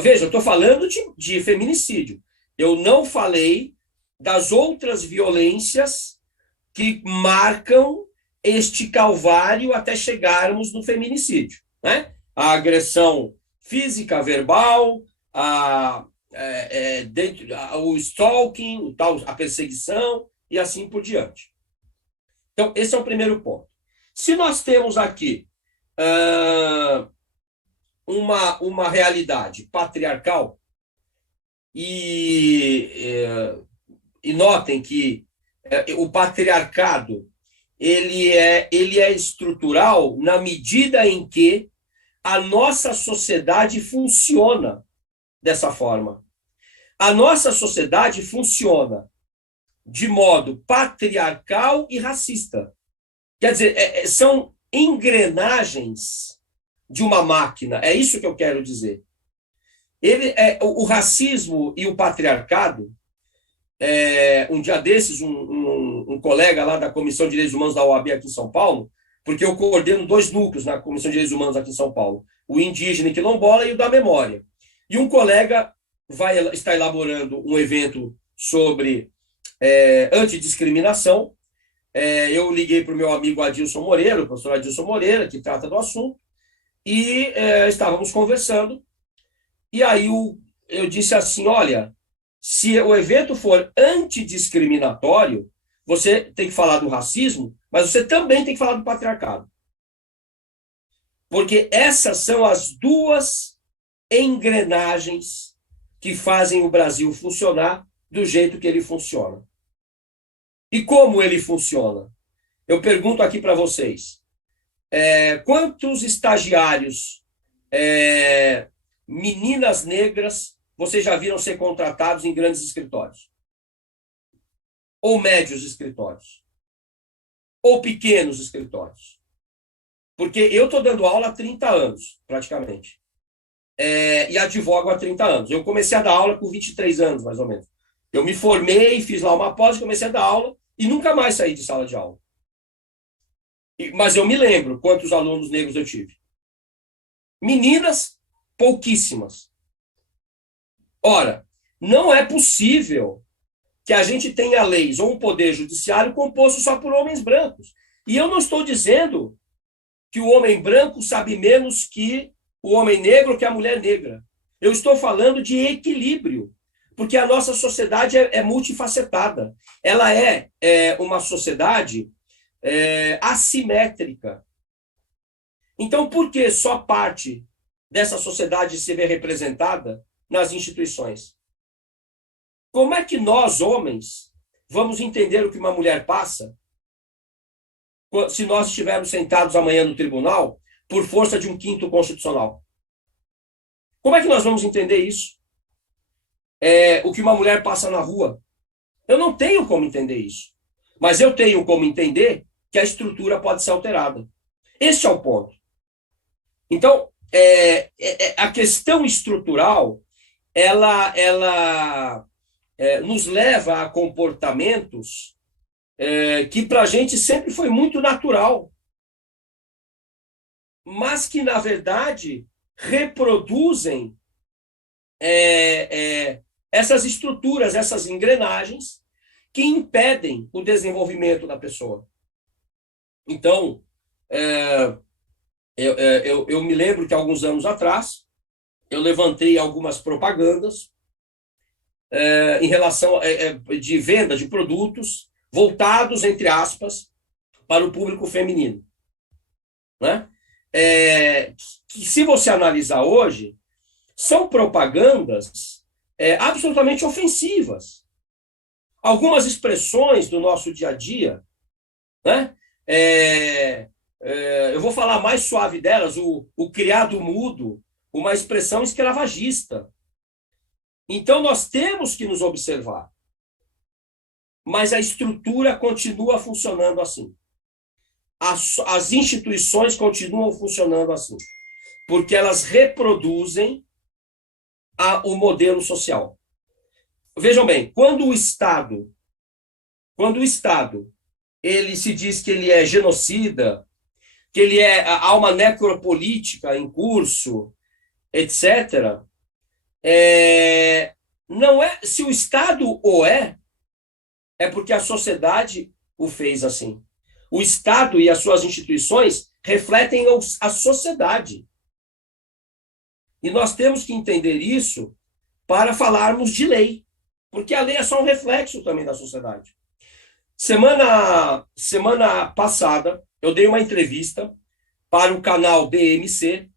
Veja, eu estou falando de feminicídio. Eu não falei das outras violências que marcam este calvário até chegarmos no feminicídio, né? A agressão física, verbal, o stalking, a perseguição e assim por diante. Então, esse é o primeiro ponto. Se nós temos aqui uma realidade patriarcal, e notem que o patriarcado ele é estrutural na medida em que a nossa sociedade funciona dessa forma. A nossa sociedade funciona de modo patriarcal e racista. Quer dizer, são engrenagens de uma máquina. É isso que eu quero dizer. O racismo e o patriarcado, um dia desses, um colega lá da Comissão de Direitos Humanos da OAB aqui em São Paulo, porque eu coordeno 2 núcleos na Comissão de Direitos Humanos aqui em São Paulo, o indígena e quilombola e o da memória. E um colega está elaborando um evento sobre antidiscriminação. Eu liguei para o meu amigo Adilson Moreira, o professor Adilson Moreira, que trata do assunto, e estávamos conversando. E aí eu disse assim, olha, se o evento for antidiscriminatório, você tem que falar do racismo, mas você também tem que falar do patriarcado. Porque essas são as 2 engrenagens que fazem o Brasil funcionar do jeito que ele funciona. E como ele funciona? Eu pergunto aqui para vocês, quantos estagiários, meninas negras, vocês já viram ser contratados em grandes escritórios? Ou médios escritórios? Ou pequenos escritórios? Porque eu estou dando aula há 30 anos, praticamente. E advogo há 30 anos. Eu comecei a dar aula com 23 anos, mais ou menos. Eu me formei, fiz lá uma pós, comecei a dar aula e nunca mais saí de sala de aula. Mas eu me lembro quantos alunos negros eu tive. Meninas, pouquíssimas. Ora, não é possível que a gente tenha leis ou um poder judiciário composto só por homens brancos. E eu não estou dizendo que o homem branco sabe menos que o homem negro, que a mulher negra. Eu estou falando de equilíbrio, porque a nossa sociedade é multifacetada. Ela é uma sociedade assimétrica. Então, por que só parte dessa sociedade se vê representada nas instituições? Como é que nós, homens, vamos entender o que uma mulher passa se nós estivermos sentados amanhã no tribunal por força de um quinto constitucional? Como é que nós vamos entender isso? O que uma mulher passa na rua? Eu não tenho como entender isso. Mas eu tenho como entender que a estrutura pode ser alterada. Este é o ponto. Então, a questão estrutural, ela nos leva a comportamentos que para a gente sempre foi muito natural, mas que, na verdade, reproduzem essas estruturas, essas engrenagens que impedem o desenvolvimento da pessoa. Então, eu me lembro que alguns anos atrás eu levantei algumas propagandas em relação de venda de produtos voltados, entre aspas, para o público feminino, né? Que, se você analisar hoje, são propagandas absolutamente ofensivas. algumas expressões do nosso dia a dia, né? Eu vou falar mais suave delas, o criado mudo, uma expressão escravagista. Então, nós temos que nos observar. Mas a estrutura continua funcionando assim. As instituições continuam funcionando assim. Porque elas reproduzem o modelo social. Vejam bem, quando o Estado ele se diz que ele é genocida, que há uma necropolítica em curso, etc., não é, se o Estado é porque a sociedade o fez assim. O Estado e as suas instituições refletem a sociedade. E nós temos que entender isso para falarmos de lei, porque a lei é só um reflexo também da sociedade. Semana passada, eu dei uma entrevista para o canal BMC,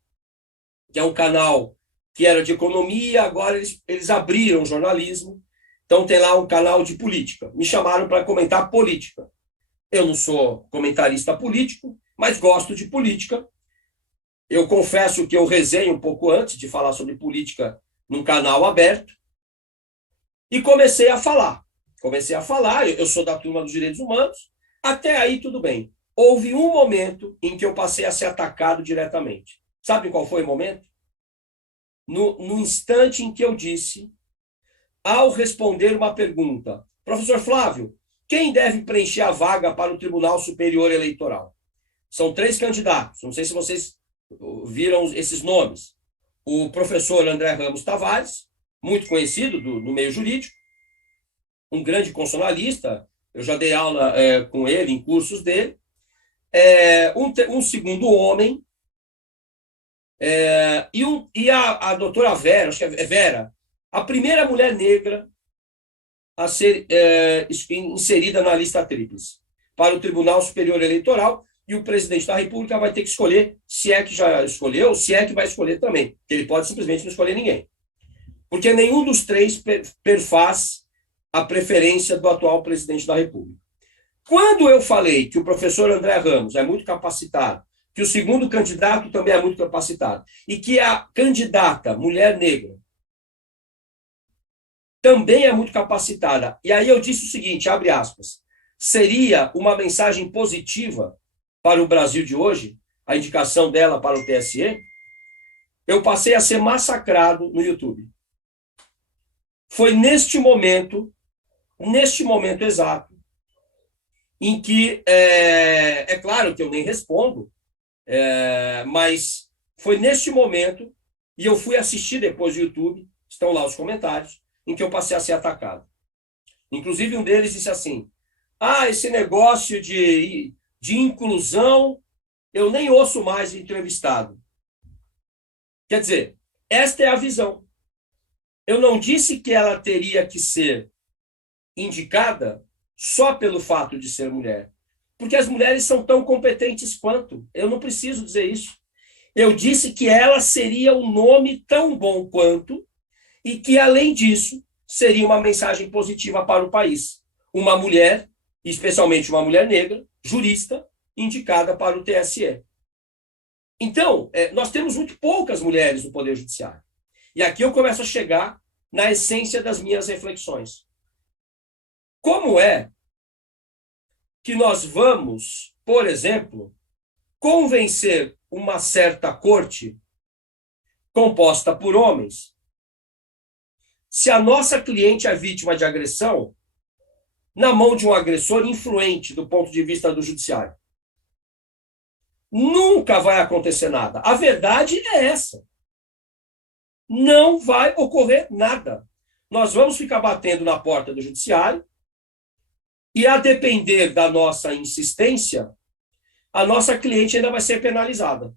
que é um canal que era de economia, agora eles abriram jornalismo, então tem lá um canal de política. Me chamaram para comentar política. Eu não sou comentarista político, mas gosto de política. Eu confesso que eu rezei um pouco antes de falar sobre política num canal aberto e comecei a falar. Eu sou da turma dos direitos humanos, até aí tudo bem. Houve um momento em que eu passei a ser atacado diretamente. Sabe qual foi o momento? No instante em que eu disse, ao responder uma pergunta, professor Flávio, quem deve preencher a vaga para o Tribunal Superior Eleitoral? São 3 candidatos, não sei se vocês viram esses nomes. O professor André Ramos Tavares, muito conhecido no meio jurídico, um grande constitucionalista, eu já dei aula com ele em cursos dele. Um segundo homem, e a doutora Vera, acho que é Vera, a primeira mulher negra a ser inserida na lista tríplice para o Tribunal Superior Eleitoral, e o presidente da República vai ter que escolher, se é que já escolheu, se é que vai escolher também. Ele pode simplesmente não escolher ninguém. Porque nenhum dos 3 perfaz a preferência do atual presidente da República. Quando eu falei que o professor André Ramos é muito capacitado, que o segundo candidato também é muito capacitado, e que a candidata, mulher negra, também é muito capacitada, e aí eu disse o seguinte, abre aspas, seria uma mensagem positiva para o Brasil de hoje, a indicação dela para o TSE, eu passei a ser massacrado no YouTube. Foi neste momento exato, em que, é claro que eu nem respondo, mas foi neste momento, e eu fui assistir depois do YouTube, estão lá os comentários, em que eu passei a ser atacado. Inclusive, um deles disse assim, esse negócio de inclusão, eu nem ouço mais entrevistado. Quer dizer, esta é a visão. Eu não disse que ela teria que ser indicada só pelo fato de ser mulher, porque as mulheres são tão competentes quanto. Eu não preciso dizer isso. Eu disse que ela seria um nome tão bom quanto e que, além disso, seria uma mensagem positiva para o país. Uma mulher, especialmente uma mulher negra, jurista, indicada para o TSE. Então, nós temos muito poucas mulheres no Poder Judiciário. E aqui eu começo a chegar na essência das minhas reflexões. Como é que nós vamos, por exemplo, convencer uma certa corte composta por homens, se a nossa cliente é vítima de agressão na mão de um agressor influente do ponto de vista do judiciário? Nunca vai acontecer nada. A verdade é essa. Não vai ocorrer nada. Nós vamos ficar batendo na porta do judiciário e, a depender da nossa insistência, a nossa cliente ainda vai ser penalizada.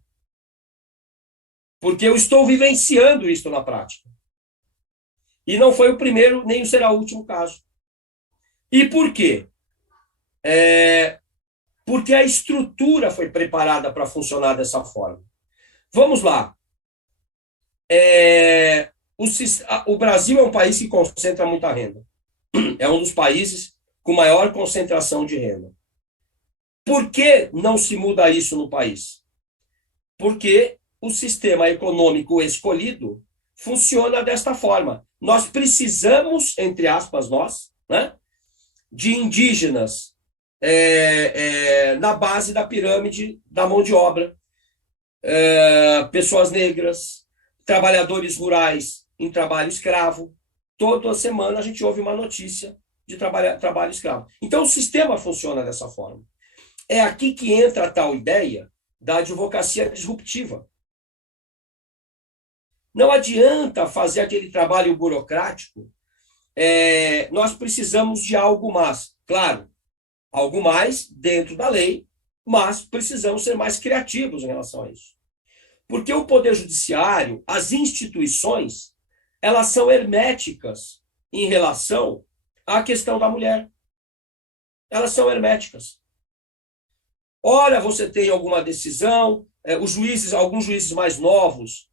Porque eu estou vivenciando isso na prática. E não foi o primeiro, nem será o último caso. E por quê? Porque a estrutura foi preparada para funcionar dessa forma. Vamos lá. O Brasil é um país que concentra muita renda. É um dos países com maior concentração de renda. Por que não se muda isso no país? Porque o sistema econômico escolhido funciona desta forma. Nós precisamos, entre aspas, né, de indígenas na base da pirâmide da mão de obra, pessoas negras, trabalhadores rurais em trabalho escravo. Toda semana a gente ouve uma notícia de trabalho escravo. Então o sistema funciona dessa forma. É aqui que entra a tal ideia da advocacia disruptiva. Não adianta fazer aquele trabalho burocrático. Nós precisamos de algo mais, claro, algo mais dentro da lei, mas precisamos ser mais criativos em relação a isso. Porque o Poder Judiciário, as instituições, elas são herméticas em relação à questão da mulher. Elas são herméticas. Ora, você tem alguma decisão, alguns juízes mais novos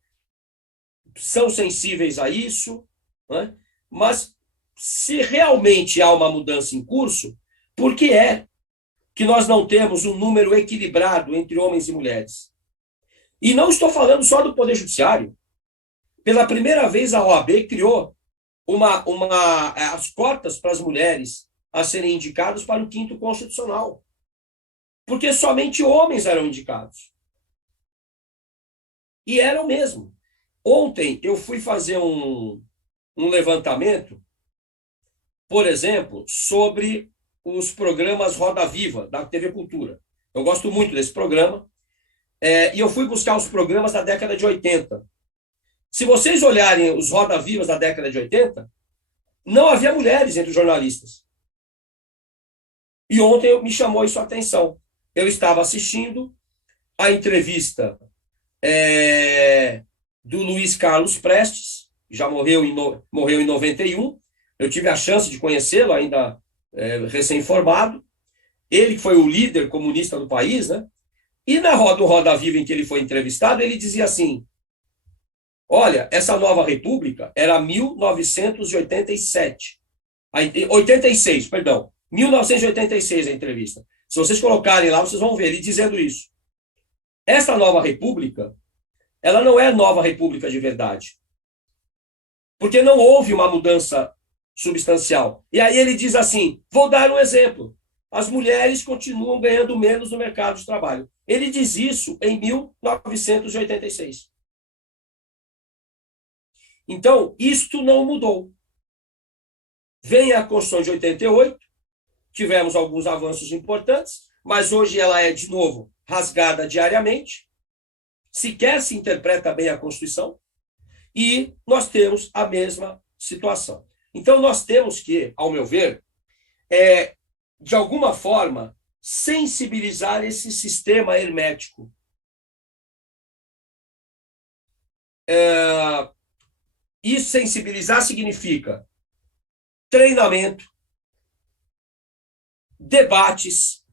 são sensíveis a isso, né? Mas se realmente há uma mudança em curso, por que é que nós não temos um número equilibrado entre homens e mulheres? E não estou falando só do Poder Judiciário. Pela primeira vez, a OAB criou as cotas para as mulheres a serem indicadas para o 5º Constitucional. Porque somente homens eram indicados. E eram mesmo. Ontem eu fui fazer um levantamento, por exemplo, sobre os programas Roda Viva, da TV Cultura. Eu gosto muito desse programa. E eu fui buscar os programas da década de 80. Se vocês olharem os Roda Vivas da década de 80, não havia mulheres entre os jornalistas. E ontem me chamou isso a atenção. Eu estava assistindo a entrevista do Luiz Carlos Prestes, já morreu em 91. Eu tive a chance de conhecê-lo, ainda recém-formado. Ele que foi o líder comunista do país, né? E na Roda Viva em que ele foi entrevistado, ele dizia assim: olha, essa nova república era 1987. 86, perdão. 1986 a entrevista. Se vocês colocarem lá, vocês vão ver ele dizendo isso. Essa nova república, ela não é nova república de verdade. Porque não houve uma mudança substancial. E aí ele diz assim, vou dar um exemplo. As mulheres continuam ganhando menos no mercado de trabalho. Ele diz isso em 1986. Então, isto não mudou. Vem a Constituição de 88, tivemos alguns avanços importantes, mas hoje ela é, de novo, rasgada diariamente, sequer se interpreta bem a Constituição, e nós temos a mesma situação. Então, nós temos que, ao meu ver, de alguma forma, sensibilizar esse sistema hermético. E sensibilizar significa treinamento, debates,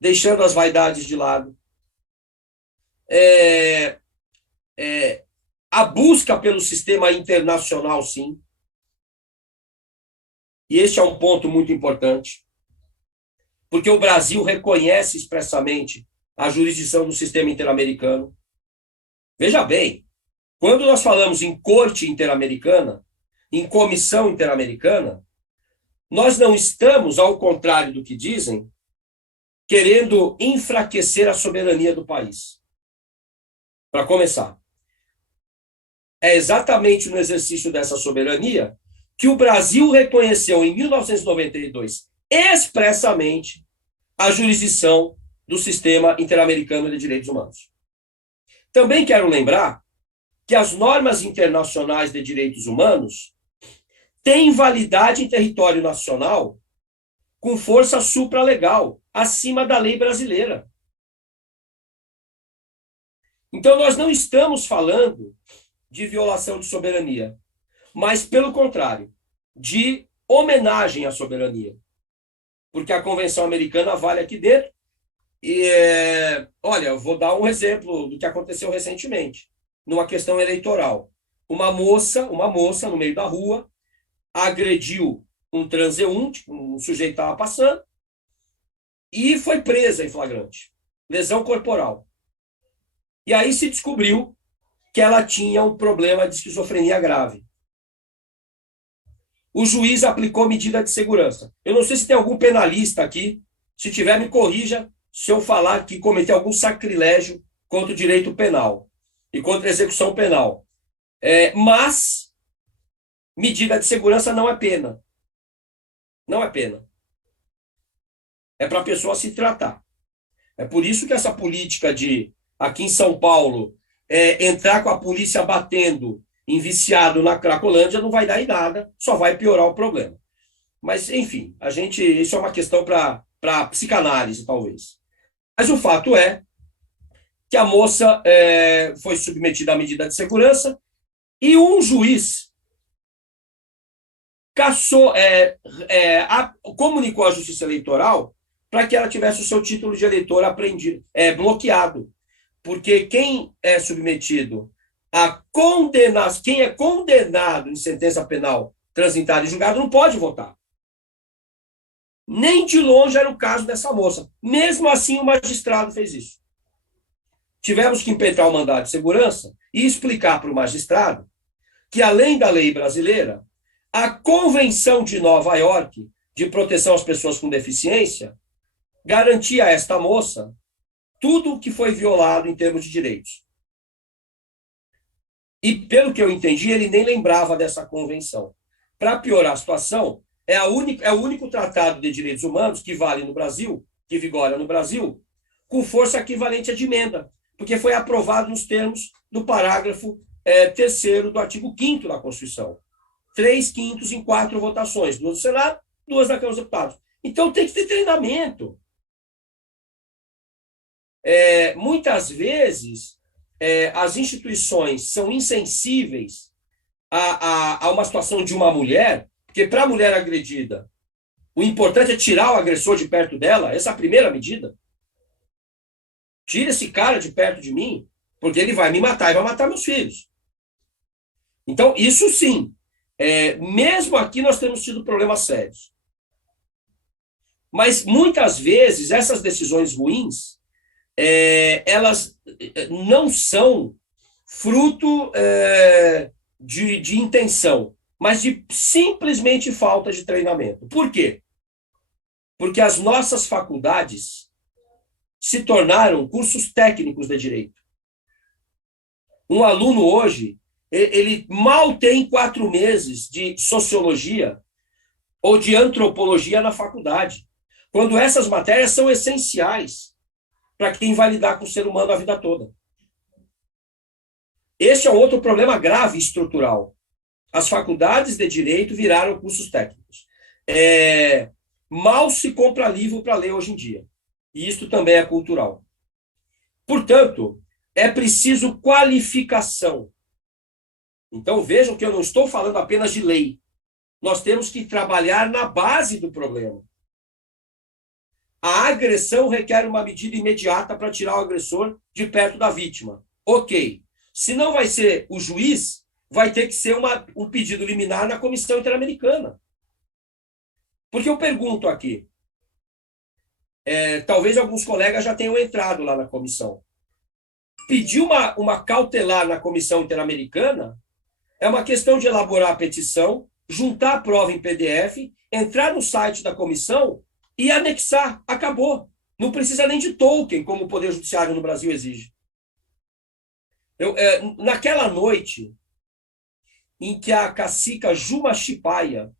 deixando as vaidades de lado, a busca pelo sistema internacional, sim. E este é um ponto muito importante, porque o Brasil reconhece expressamente a jurisdição do sistema interamericano. Veja bem, quando nós falamos em corte interamericana, em comissão interamericana, nós não estamos, ao contrário do que dizem, querendo enfraquecer a soberania do país. Para começar, é exatamente no exercício dessa soberania que o Brasil reconheceu em 1992 expressamente a jurisdição do Sistema Interamericano de Direitos Humanos. Também quero lembrar que as normas internacionais de direitos humanos têm validade em território nacional com força supralegal, acima da lei brasileira. Então, nós não estamos falando de violação de soberania, mas, pelo contrário, de homenagem à soberania. Porque a Convenção Americana vale aqui dentro. E, olha, eu vou dar um exemplo do que aconteceu recentemente, numa questão eleitoral. Uma moça no meio da rua, agrediu um transeunte, um sujeito estava passando, e foi presa em flagrante. Lesão corporal. E aí se descobriu que ela tinha um problema de esquizofrenia grave. O juiz aplicou medida de segurança. Eu não sei se tem algum penalista aqui. Se tiver, me corrija se eu falar que cometer algum sacrilégio contra o direito penal e contra a execução penal. Mas medida de segurança não é pena. Não é pena. É para a pessoa se tratar. É por isso que essa política de, aqui em São Paulo, entrar com a polícia batendo em viciado na Cracolândia não vai dar em nada, só vai piorar o problema. Mas, enfim, isso é uma questão para psicanálise, talvez. Mas o fato é que a moça foi submetida à medida de segurança e um juiz comunicou à Justiça Eleitoral para que ela tivesse o seu título de eleitor bloqueado. Porque quem é submetido a condenar, quem é condenado em sentença penal transitada em julgado não pode votar. Nem de longe era o caso dessa moça. Mesmo assim, o magistrado fez isso. Tivemos que impetrar o mandado de segurança e explicar para o magistrado que, além da lei brasileira, a Convenção de Nova York de proteção às pessoas com deficiência garantia a esta moça tudo o que foi violado em termos de direitos. E, pelo que eu entendi, ele nem lembrava dessa convenção. Para piorar a situação, é o único tratado de direitos humanos que vale no Brasil, que vigora no Brasil, com força equivalente à de emenda, porque foi aprovado nos termos do parágrafo 3º do artigo 5º da Constituição. 3/5 em 4 votações, 2 do Senado, 2 da Câmara dos Deputados. Então tem que ter treinamento. Muitas vezes as instituições são insensíveis a uma situação de uma mulher, porque para a mulher agredida, o importante é tirar o agressor de perto dela, essa é a primeira medida. Tira esse cara de perto de mim, porque ele vai me matar e vai matar meus filhos. Então, isso sim. Mesmo aqui nós temos tido problemas sérios. Mas, muitas vezes, essas decisões ruins, elas não são fruto de intenção, mas de simplesmente falta de treinamento. Por quê? Porque as nossas faculdades se tornaram cursos técnicos de direito. Um aluno hoje, ele mal tem 4 meses de sociologia ou de antropologia na faculdade, quando essas matérias são essenciais para quem vai lidar com o ser humano a vida toda. Este é outro problema grave estrutural. As faculdades de direito viraram cursos técnicos. Mal se compra livro para ler hoje em dia. E isso também é cultural. Portanto, é preciso qualificação. Então, vejam que eu não estou falando apenas de lei. Nós temos que trabalhar na base do problema. A agressão requer uma medida imediata para tirar o agressor de perto da vítima. Ok. Se não vai ser o juiz, vai ter que ser um pedido liminar na Comissão Interamericana. Porque eu pergunto aqui, talvez alguns colegas já tenham entrado lá na comissão. Pedir uma cautelar na Comissão Interamericana é uma questão de elaborar a petição, juntar a prova em PDF, entrar no site da comissão e anexar. Acabou. Não precisa nem de token, como o Poder Judiciário no Brasil exige. Naquela noite em que a cacica Juma Chipaia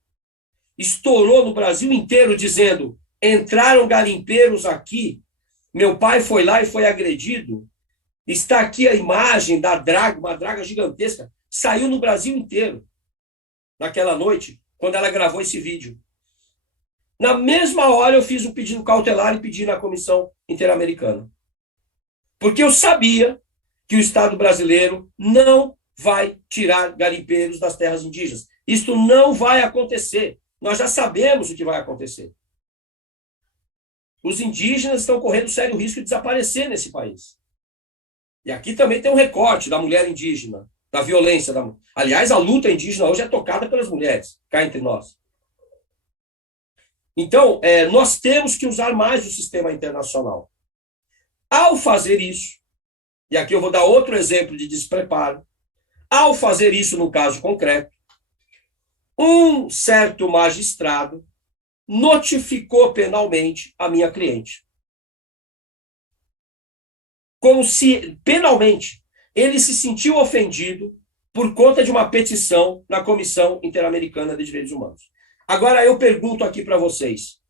estourou no Brasil inteiro dizendo: entraram garimpeiros aqui, meu pai foi lá e foi agredido, está aqui a imagem da draga, uma draga gigantesca, saiu no Brasil inteiro, naquela noite, quando ela gravou esse vídeo. Na mesma hora eu fiz um pedido cautelar e pedi na Comissão Interamericana. Porque eu sabia que o Estado brasileiro não vai tirar garimpeiros das terras indígenas. Isto não vai acontecer. Nós já sabemos o que vai acontecer. Os indígenas estão correndo sério risco de desaparecer nesse país. E aqui também tem um recorte da mulher indígena, da violência. Aliás, a luta indígena hoje é tocada pelas mulheres, cá entre nós. Então, nós temos que usar mais o sistema internacional. Ao fazer isso, e aqui eu vou dar outro exemplo de despreparo, ao fazer isso no caso concreto, um certo magistrado notificou penalmente a minha cliente. Como se, penalmente, ele se sentiu ofendido por conta de uma petição na Comissão Interamericana de Direitos Humanos. Agora, eu pergunto aqui para vocês.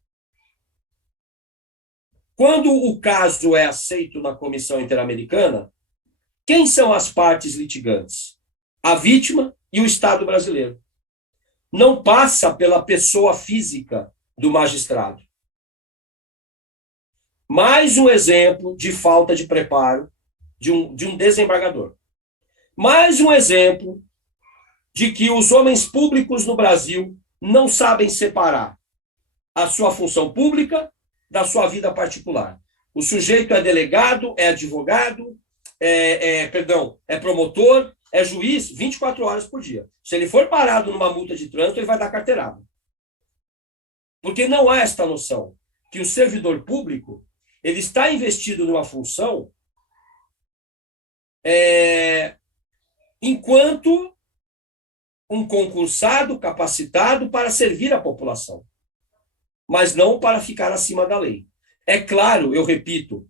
Quando o caso é aceito na Comissão Interamericana, quem são as partes litigantes? A vítima e o Estado brasileiro. Não passa pela pessoa física do magistrado. Mais um exemplo de falta de preparo de um desembargador. Mais um exemplo de que os homens públicos no Brasil não sabem separar a sua função pública da sua vida particular. O sujeito é delegado, é advogado, é promotor, é juiz 24 horas por dia. Se ele for parado numa multa de trânsito, ele vai dar carteirada. Porque não há esta noção que o servidor público ele está investido numa função enquanto um concursado capacitado para servir a população, mas não para ficar acima da lei. É claro, eu repito,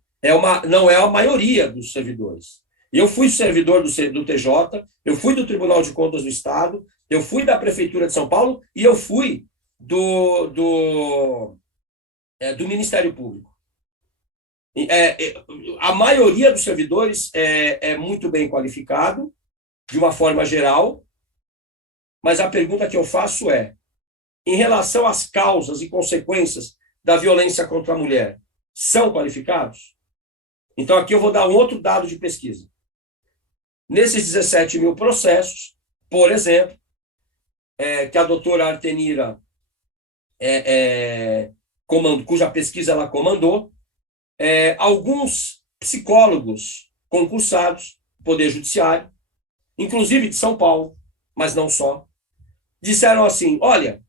não é a maioria dos servidores. Eu fui servidor do TJ, eu fui do Tribunal de Contas do Estado, eu fui da Prefeitura de São Paulo e eu fui do Ministério Público. A maioria dos servidores é muito bem qualificado, de uma forma geral, mas a pergunta que eu faço é, em relação às causas e consequências da violência contra a mulher, são qualificados? Então, aqui eu vou dar um outro dado de pesquisa. Nesses 17 mil processos, por exemplo, que a doutora Artenira, cuja pesquisa ela comandou, alguns psicólogos concursados, Poder Judiciário, inclusive de São Paulo, mas não só, disseram assim, olha,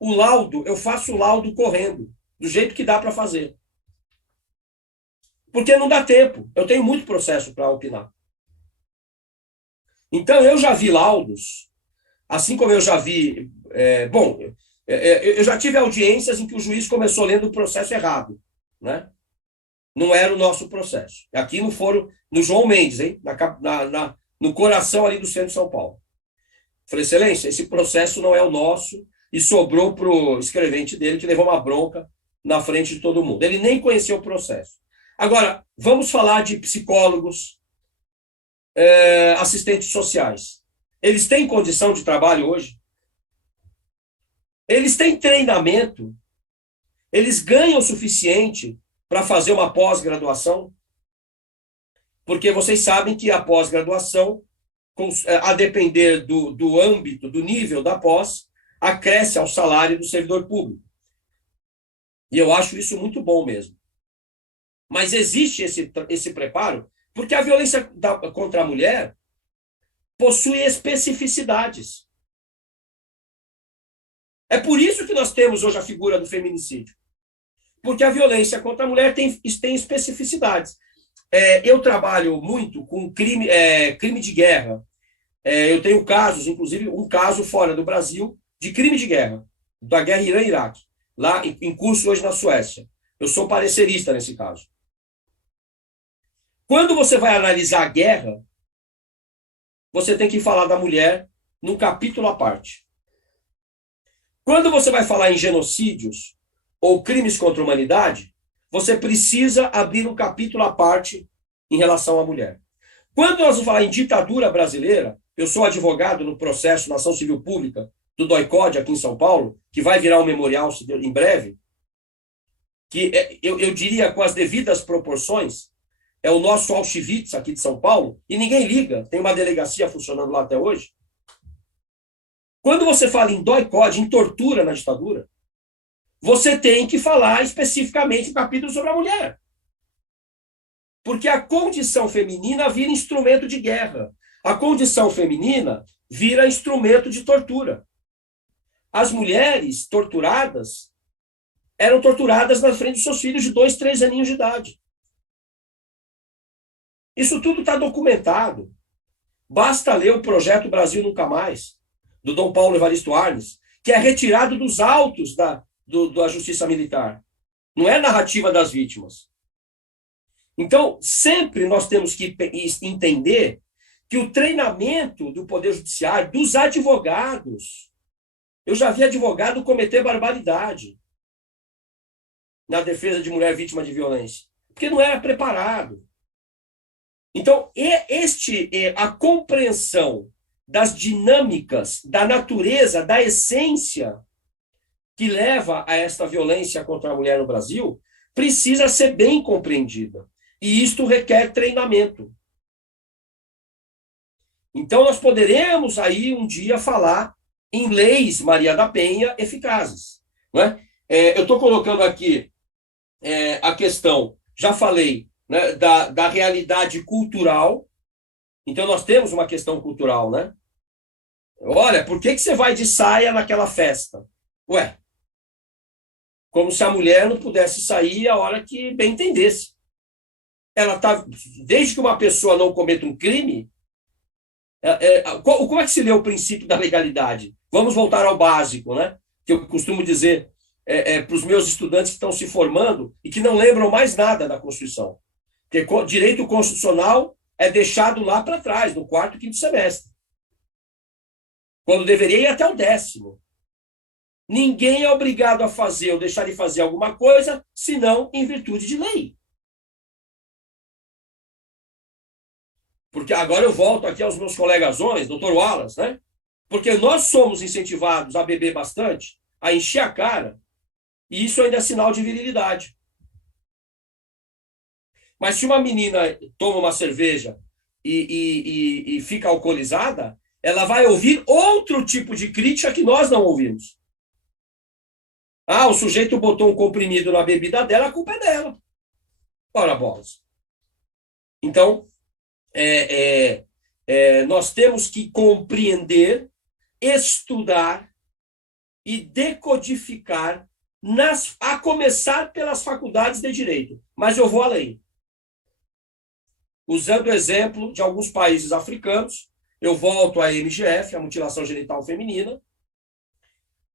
o laudo, eu faço o laudo correndo, do jeito que dá para fazer. Porque não dá tempo. Eu tenho muito processo para opinar. Então, eu já vi laudos, assim como eu já vi... eu já tive audiências em que o juiz começou lendo o processo errado, né? Não era o nosso processo. Aqui no foro, no João Mendes, hein? No coração ali do centro de São Paulo. Falei, excelência, esse processo não é o nosso e sobrou para o escrevente dele, que levou uma bronca na frente de todo mundo. Ele nem conheceu o processo. Agora, vamos falar de psicólogos, assistentes sociais. Eles têm condição de trabalho hoje? Eles têm treinamento? Eles ganham o suficiente para fazer uma pós-graduação? Porque vocês sabem que a pós-graduação, a depender do âmbito, do nível da pós, acresce ao salário do servidor público. E eu acho isso muito bom mesmo. Mas existe esse preparo porque a violência contra a mulher possui especificidades. É por isso que nós temos hoje a figura do feminicídio. Porque a violência contra a mulher tem especificidades. Eu trabalho muito com crime de guerra. Eu tenho casos, inclusive um caso fora do Brasil, de crime de guerra, da guerra Irã-Iraque, lá em curso hoje na Suécia. Eu sou parecerista nesse caso. Quando você vai analisar a guerra, você tem que falar da mulher num capítulo à parte. Quando você vai falar em genocídios ou crimes contra a humanidade, você precisa abrir um capítulo à parte em relação à mulher. Quando nós vamos falar em ditadura brasileira, eu sou advogado no processo na ação civil pública do DOI-CODE aqui em São Paulo, que vai virar um memorial em breve, que eu diria com as devidas proporções, é o nosso Auschwitz aqui de São Paulo, e ninguém liga, tem uma delegacia funcionando lá até hoje. Quando você fala em DOI-CODE, em tortura na ditadura, você tem que falar especificamente um capítulo sobre a mulher. Porque a condição feminina vira instrumento de guerra. a condição feminina vira instrumento de tortura. As mulheres torturadas eram torturadas na frente dos seus filhos de 2, 3 aninhos de idade. Isso tudo está documentado. Basta ler o projeto Brasil Nunca Mais, do Dom Paulo Evaristo Arnes, que é retirado dos autos da Justiça Militar. Não é narrativa das vítimas. Então, sempre nós temos que entender que o treinamento do Poder Judiciário, dos advogados, eu já vi advogado cometer barbaridade na defesa de mulher vítima de violência, porque não era preparado. Então, a compreensão das dinâmicas, da natureza, da essência que leva a esta violência contra a mulher no Brasil, precisa ser bem compreendida. E isto requer treinamento. Então, nós poderemos aí um dia falar em leis Maria da Penha eficazes. Não é? Eu estou colocando aqui a questão, já falei, né, da realidade cultural. Então, nós temos uma questão cultural, né? Olha, por que você vai de saia naquela festa? Ué, como se a mulher não pudesse sair a hora que bem entendesse. Ela tá, desde que uma pessoa não cometa um crime, como é que se lê o princípio da legalidade? Vamos voltar ao básico, né? Que eu costumo dizer para os meus estudantes que estão se formando e que não lembram mais nada da Constituição. Porque direito constitucional é deixado lá para trás, no 4º e 5º semestre. Quando deveria ir até o 10º. Ninguém é obrigado a fazer ou deixar de fazer alguma coisa, senão em virtude de lei. Porque agora eu volto aqui aos meus colegas homens, doutor Wallace, né? Porque nós somos incentivados a beber bastante, a encher a cara, e isso ainda é sinal de virilidade. Mas se uma menina toma uma cerveja e fica alcoolizada, ela vai ouvir outro tipo de crítica que nós não ouvimos. Ah, o sujeito botou um comprimido na bebida dela, a culpa é dela. Ora, bolas. Então, nós temos que compreender, estudar e decodificar, a começar pelas faculdades de direito. Mas eu vou além. Usando o exemplo de alguns países africanos, eu volto à MGF, a mutilação genital feminina,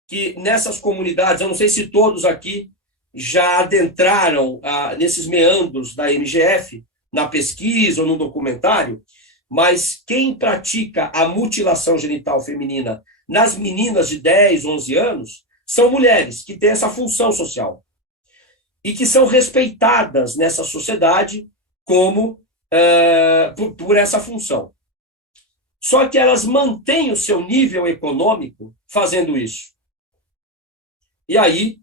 que nessas comunidades, eu não sei se todos aqui já adentraram nesses meandros da MGF, na pesquisa ou no documentário, mas quem pratica a mutilação genital feminina nas meninas de 10, 11 anos são mulheres que têm essa função social e que são respeitadas nessa sociedade como por essa função. Só que elas mantêm o seu nível econômico fazendo isso. E aí,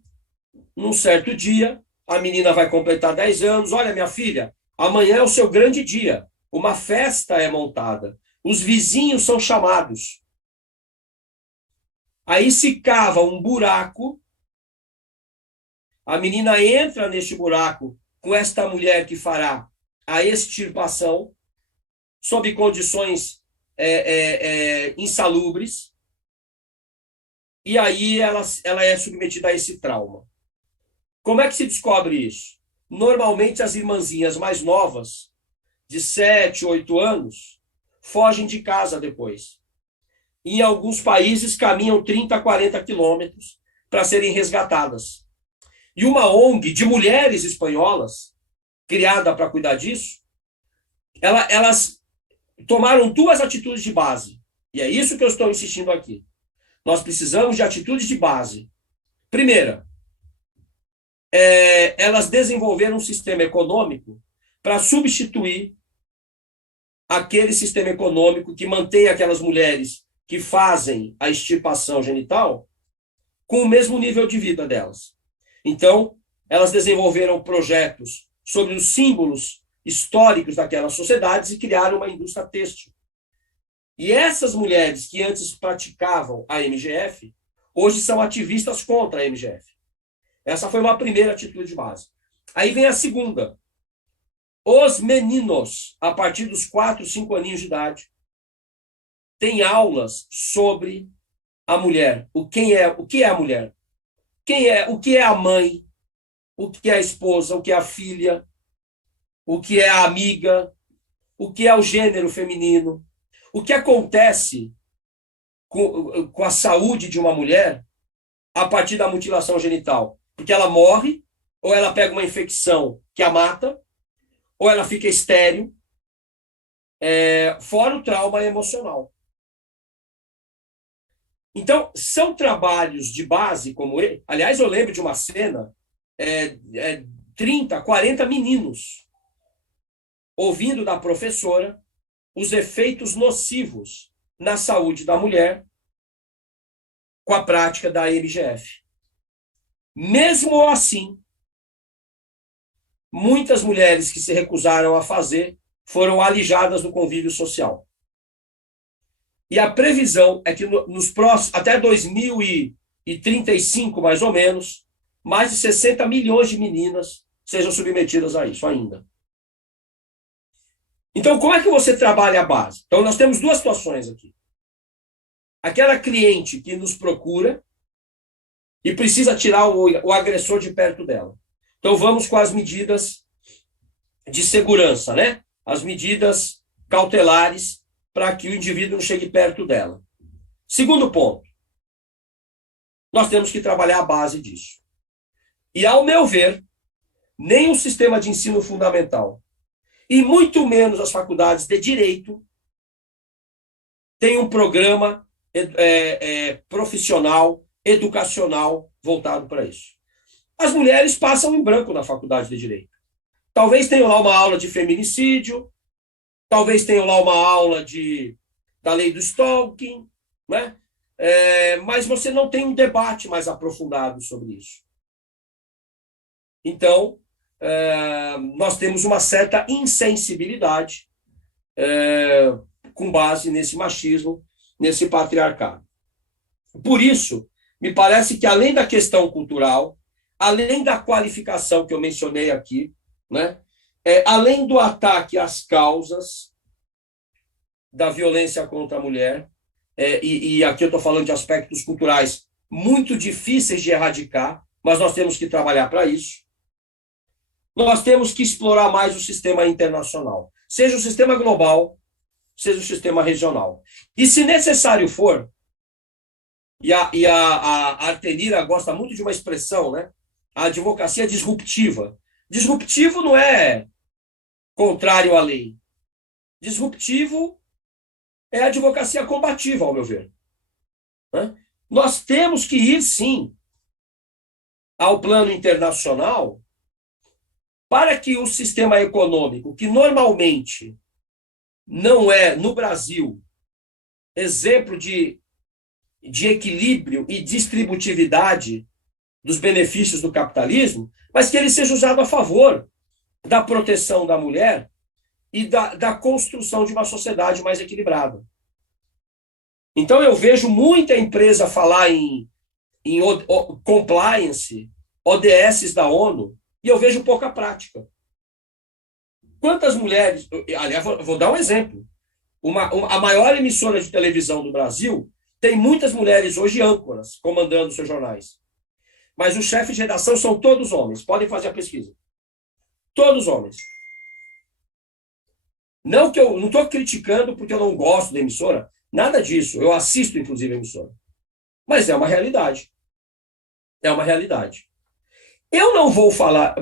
num certo dia, a menina vai completar 10 anos. Olha, minha filha, amanhã é o seu grande dia. Uma festa é montada. Os vizinhos são chamados. Aí se cava um buraco. A menina entra neste buraco com esta mulher que fará a extirpação, sob condições insalubres. E aí ela é submetida a esse trauma. Como é que se descobre isso? Normalmente as irmãzinhas mais novas, de 7, 8 anos, fogem de casa depois. Em alguns países caminham 30, 40 quilômetros para serem resgatadas. E uma ONG de mulheres espanholas, criada para cuidar disso, elas tomaram 2 atitudes de base. E é isso que eu estou insistindo aqui. Nós precisamos de atitudes de base. Primeira, elas desenvolveram um sistema econômico para substituir aquele sistema econômico que mantém aquelas mulheres que fazem a extirpação genital com o mesmo nível de vida delas. Então, elas desenvolveram projetos sobre os símbolos históricos daquelas sociedades e criaram uma indústria têxtil. E essas mulheres que antes praticavam a MGF, hoje são ativistas contra a MGF. Essa foi uma primeira atitude de base. Aí vem a segunda. Os meninos, a partir dos 4, 5 aninhos de idade, tem aulas sobre a mulher. O que é a mulher? O que é a mãe? O que é a esposa? O que é a filha? O que é a amiga? O que é o gênero feminino? O que acontece com a saúde de uma mulher a partir da mutilação genital? Porque ela morre, ou ela pega uma infecção que a mata, ou ela fica estéril, fora o trauma emocional. Então, são trabalhos de base como ele. Aliás, eu lembro de uma cena, 30, 40 meninos ouvindo da professora os efeitos nocivos na saúde da mulher com a prática da MGF. Mesmo assim, muitas mulheres que se recusaram a fazer foram alijadas do convívio social. E a previsão é que nos próximos, até 2035, mais ou menos, mais de 60 milhões de meninas sejam submetidas a isso ainda. Então, como é que você trabalha a base? Então, nós temos duas situações aqui. Aquela cliente que nos procura e precisa tirar o agressor de perto dela. Então, vamos com as medidas de segurança, né? As medidas cautelares para que o indivíduo não chegue perto dela. Segundo ponto, nós temos que trabalhar a base disso. E, ao meu ver, nem o sistema de ensino fundamental, e muito menos as faculdades de direito, tem um programa profissional, educacional, voltado para isso. As mulheres passam em branco na faculdade de direito. Talvez tenham lá uma aula de feminicídio, talvez tenham lá uma aula da lei do stalking, né? Mas você não tem um debate mais aprofundado sobre isso. Então, nós temos uma certa insensibilidade com base nesse machismo, nesse patriarcado. Por isso, me parece que além da questão cultural, além da qualificação que eu mencionei aqui, né, além do ataque às causas da violência contra a mulher, e aqui eu estou falando de aspectos culturais muito difíceis de erradicar, mas nós temos que trabalhar para isso. Nós temos que explorar mais o sistema internacional, seja o sistema global, seja o sistema regional. E se necessário for, e a Artenira gosta muito de uma expressão, né? A advocacia disruptiva. Disruptivo não é contrário à lei. Disruptivo é a advocacia combativa, ao meu ver. Né? Nós temos que ir, sim, ao plano internacional para que o sistema econômico, que normalmente não é, no Brasil, exemplo de equilíbrio e distributividade dos benefícios do capitalismo, mas que ele seja usado a favor da proteção da mulher e da construção de uma sociedade mais equilibrada. Então, eu vejo muita empresa falar em compliance, ODS da ONU, e eu vejo pouca prática. Quantas mulheres... Aliás, vou dar um exemplo. A maior emissora de televisão do Brasil tem muitas mulheres hoje âncoras comandando seus jornais. Mas os chefes de redação são todos homens. Podem fazer a pesquisa. Todos homens. Não que eu não estou criticando porque eu não gosto da emissora. Nada disso. Eu assisto, inclusive, a emissora. Mas é uma realidade. É uma realidade. Eu não vou falar...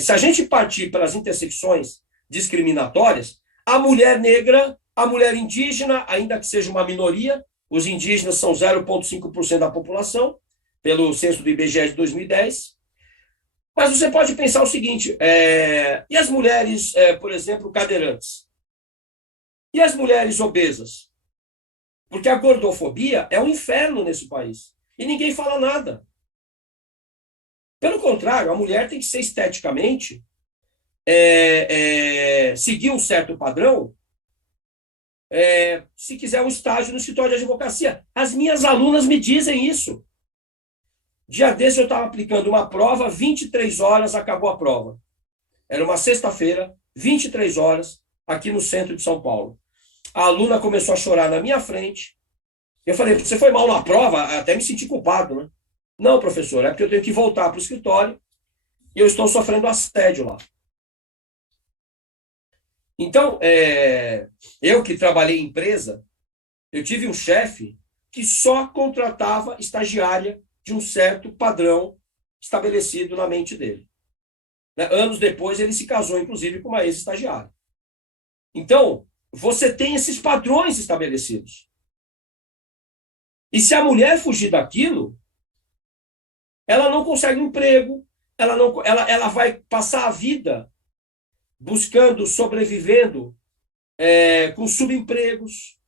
se a gente partir para as intersecções discriminatórias, a mulher negra, a mulher indígena, ainda que seja uma minoria, os indígenas são 0,5% da população, pelo censo do IBGE de 2010. Mas você pode pensar o seguinte, e as mulheres, por exemplo, cadeirantes? E as mulheres obesas? Porque a gordofobia é um inferno nesse país. E ninguém fala nada. Pelo contrário, a mulher tem que ser esteticamente, seguir um certo padrão, se quiser um estágio no escritório de advocacia. As minhas alunas me dizem isso. Dia desse eu estava aplicando uma prova, 23 horas acabou a prova. Era uma sexta-feira, 23 horas, aqui no centro de São Paulo. A aluna começou a chorar na minha frente. Eu falei, você foi mal na prova? Até me senti culpado, né? Não, professor, é porque eu tenho que voltar para o escritório e eu estou sofrendo assédio lá. Então, eu que trabalhei em empresa, eu tive um chefe que só contratava estagiária de um certo padrão estabelecido na mente dele. Anos depois, ele se casou, inclusive, com uma ex-estagiária. Então, você tem esses padrões estabelecidos. E se a mulher fugir daquilo, ela não consegue um emprego, ela vai passar a vida buscando, sobrevivendo com subempregos.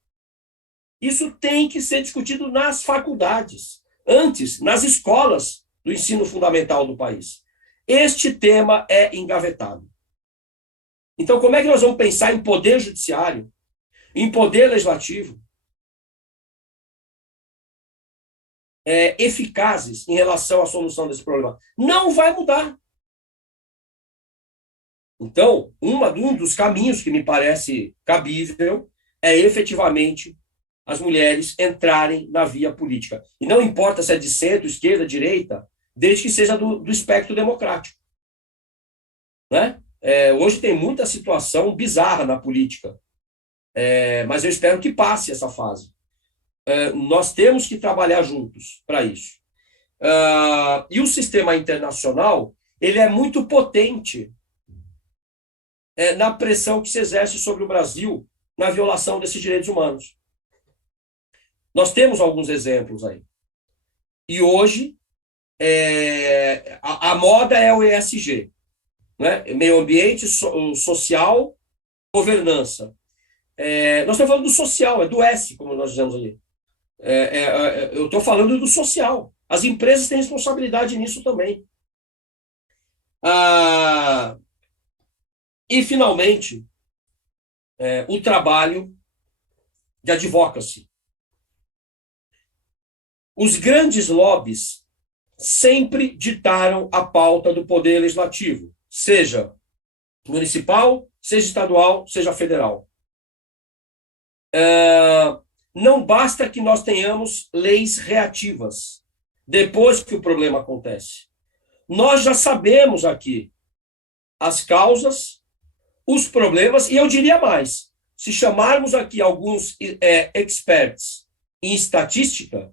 Isso tem que ser discutido nas faculdades, antes, nas escolas do ensino fundamental do país. Este tema é engavetado. Então, como é que nós vamos pensar em poder judiciário, em poder legislativo, eficazes em relação à solução desse problema? Não vai mudar. Então, um dos caminhos que me parece cabível é efetivamente as mulheres entrarem na via política. E não importa se é de centro, esquerda, direita, desde que seja do espectro democrático. Né? Hoje tem muita situação bizarra na política, mas eu espero que passe essa fase. Nós temos que trabalhar juntos para isso. E o sistema internacional, ele é muito potente na pressão que se exerce sobre o Brasil na violação desses direitos humanos. Nós temos alguns exemplos aí. E hoje, a moda é o ESG, né? Meio ambiente, social, governança. Nós estamos falando do social, do S, como nós dizemos ali. Eu estou falando do social. As empresas têm responsabilidade nisso também. E, finalmente, o trabalho de advocacy. Os grandes lobbies sempre ditaram a pauta do poder legislativo, seja municipal, seja estadual, seja federal. Não basta que nós tenhamos leis reativas depois que o problema acontece. Nós já sabemos aqui as causas, os problemas, e eu diria mais, se chamarmos aqui alguns experts em estatística,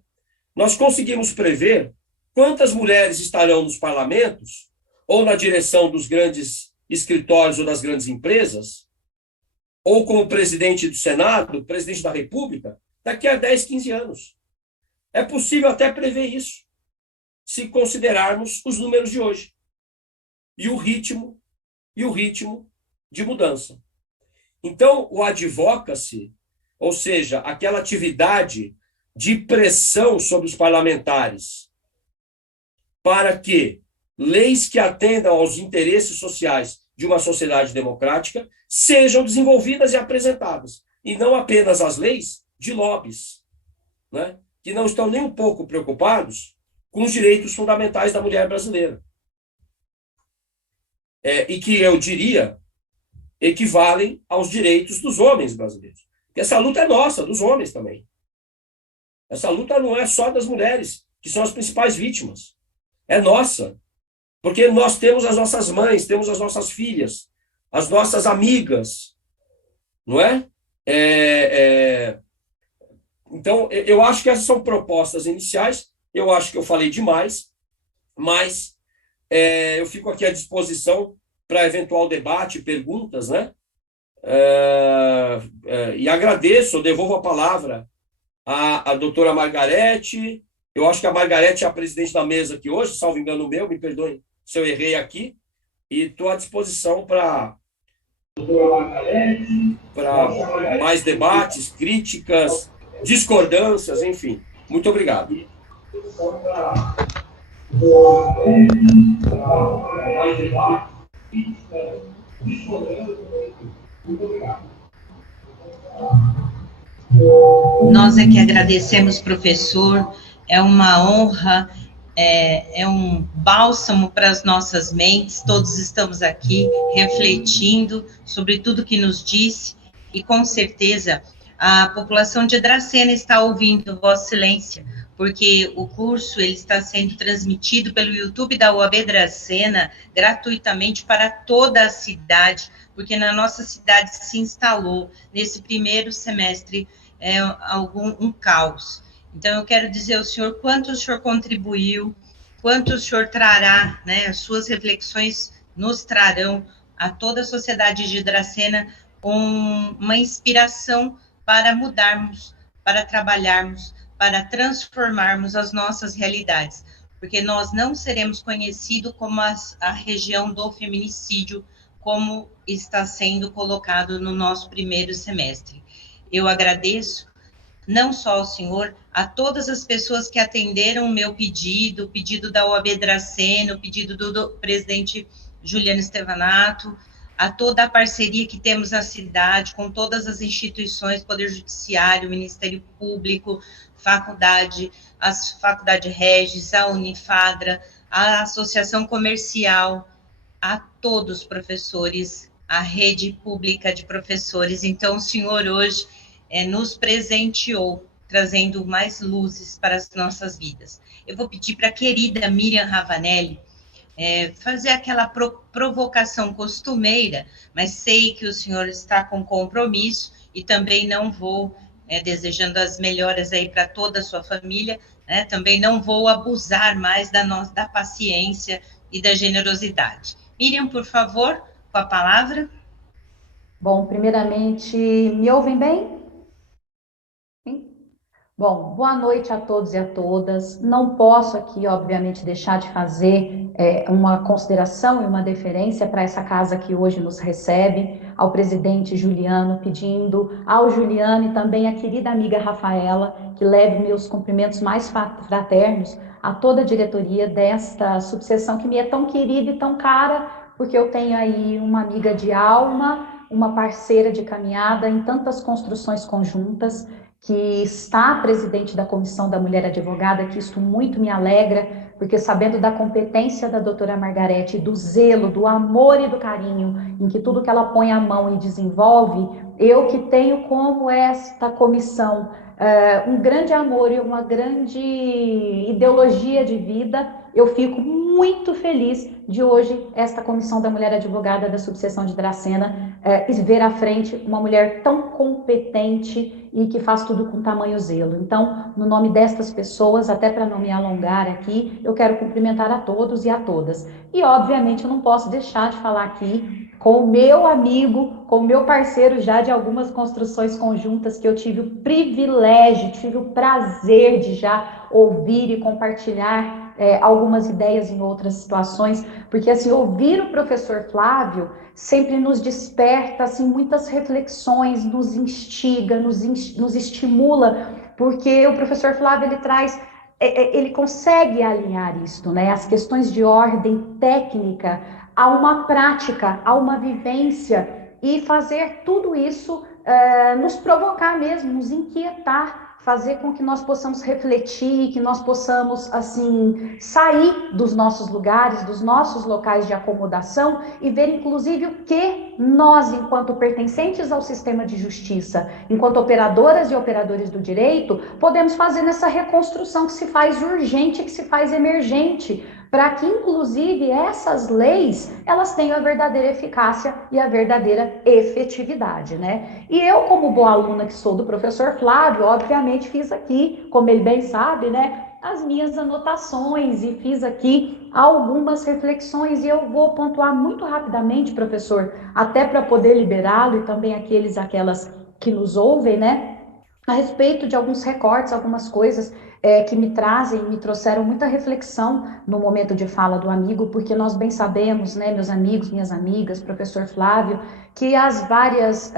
nós conseguimos prever quantas mulheres estarão nos parlamentos ou na direção dos grandes escritórios ou das grandes empresas, ou como presidente do Senado, presidente da República, daqui a 10, 15 anos. É possível até prever isso, se considerarmos os números de hoje e o ritmo de mudança. Então, o advocacy, ou seja, aquela atividade de pressão sobre os parlamentares para que leis que atendam aos interesses sociais de uma sociedade democrática sejam desenvolvidas e apresentadas, e não apenas as leis de lobbies, né, que não estão nem um pouco preocupados com os direitos fundamentais da mulher brasileira. E que, eu diria, equivalem aos direitos dos homens brasileiros. Porque essa luta é nossa, dos homens também. Essa luta não é só das mulheres, que são as principais vítimas. É nossa. Porque nós temos as nossas mães, temos as nossas filhas, as nossas amigas, não é? Então, eu acho que essas são propostas iniciais. Eu acho que eu falei demais, mas eu fico aqui à disposição para eventual debate, perguntas, né? E agradeço, eu devolvo a palavra à doutora Margarete. Eu acho que a Margarete é a presidente da mesa aqui hoje, salvo engano meu, me perdoem se eu errei aqui, e estou à disposição para mais debates, críticas, discordâncias, enfim. Muito obrigado. Nós é que agradecemos, professor. É uma honra, é um bálsamo para as nossas mentes. Todos estamos aqui refletindo sobre tudo que nos disse, e com certeza a população de Dracena está ouvindo Vossa Excelência, porque o curso ele está sendo transmitido pelo YouTube da UAB Dracena gratuitamente para toda a cidade, porque na nossa cidade se instalou, nesse primeiro semestre, um caos. Então, eu quero dizer ao senhor quanto o senhor contribuiu, quanto o senhor trará, né, as suas reflexões nos trarão a toda a sociedade de Dracena uma inspiração para mudarmos, para trabalharmos, para transformarmos as nossas realidades, porque nós não seremos conhecidos como a região do feminicídio, como está sendo colocado no nosso primeiro semestre. Eu agradeço não só ao senhor, a todas as pessoas que atenderam o meu pedido, o pedido da OAB Dracena, o pedido do presidente Juliano Stevanato, a toda a parceria que temos na cidade, com todas as instituições, Poder Judiciário, Ministério Público, as Faculdade Regis, a Unifadra, a Associação Comercial, a todos os professores, a rede pública de professores. Então, o senhor hoje nos presenteou, trazendo mais luzes para as nossas vidas. Eu vou pedir para a querida Miriam Ravanelli fazer aquela provocação costumeira, mas sei que o senhor está com compromisso e também não vou, desejando as melhoras aí para toda a sua família, né, também não vou abusar mais da paciência e da generosidade. Miriam, por favor, com a palavra. Bom, primeiramente, me ouvem bem? Sim? Bom, boa noite a todos e a todas. Não posso aqui, obviamente, deixar de fazer uma consideração e uma deferência para essa casa que hoje nos recebe, ao presidente Juliano, pedindo ao Juliano e também à querida amiga Rafaela, que leve meus cumprimentos mais fraternos a toda a diretoria desta subseção que me é tão querida e tão cara, porque eu tenho aí uma amiga de alma, uma parceira de caminhada em tantas construções conjuntas, que está presidente da Comissão da Mulher Advogada, que isso muito me alegra, porque sabendo da competência da doutora Margarete, do zelo, do amor e do carinho, em que tudo que ela põe a mão e desenvolve, eu que tenho como esta comissão um grande amor e uma grande ideologia de vida, eu fico muito feliz de hoje esta Comissão da Mulher Advogada da subseção de Dracena ver à frente uma mulher tão competente e que faz tudo com tamanho zelo. Então, no nome destas pessoas, até para não me alongar aqui, eu quero cumprimentar a todos e a todas. E, obviamente, eu não posso deixar de falar aqui com o meu amigo, com o meu parceiro já de algumas construções conjuntas que eu tive o privilégio, tive o prazer de já ouvir e compartilhar algumas ideias em outras situações, porque assim, ouvir o professor Flávio sempre nos desperta assim, muitas reflexões, nos instiga, nos estimula, porque o professor Flávio ele traz, ele consegue alinhar isto, né? As questões de ordem técnica a uma prática, a uma vivência e fazer tudo isso nos provocar mesmo, nos inquietar, fazer com que nós possamos refletir, que nós possamos, assim, sair dos nossos lugares, dos nossos locais de acomodação e ver, inclusive, o que nós, enquanto pertencentes ao sistema de justiça, enquanto operadoras e operadores do direito, podemos fazer nessa reconstrução que se faz urgente, que se faz emergente, para que, inclusive, essas leis, elas tenham a verdadeira eficácia e a verdadeira efetividade, né? E eu, como boa aluna que sou do professor Flávio, obviamente fiz aqui, como ele bem sabe, né, as minhas anotações e fiz aqui algumas reflexões e eu vou pontuar muito rapidamente, professor, até para poder liberá-lo e também aquelas que nos ouvem, né, a respeito de alguns recortes, algumas coisas que me trouxeram muita reflexão no momento de fala do amigo, porque nós bem sabemos, né, meus amigos, minhas amigas, professor Flávio, que as várias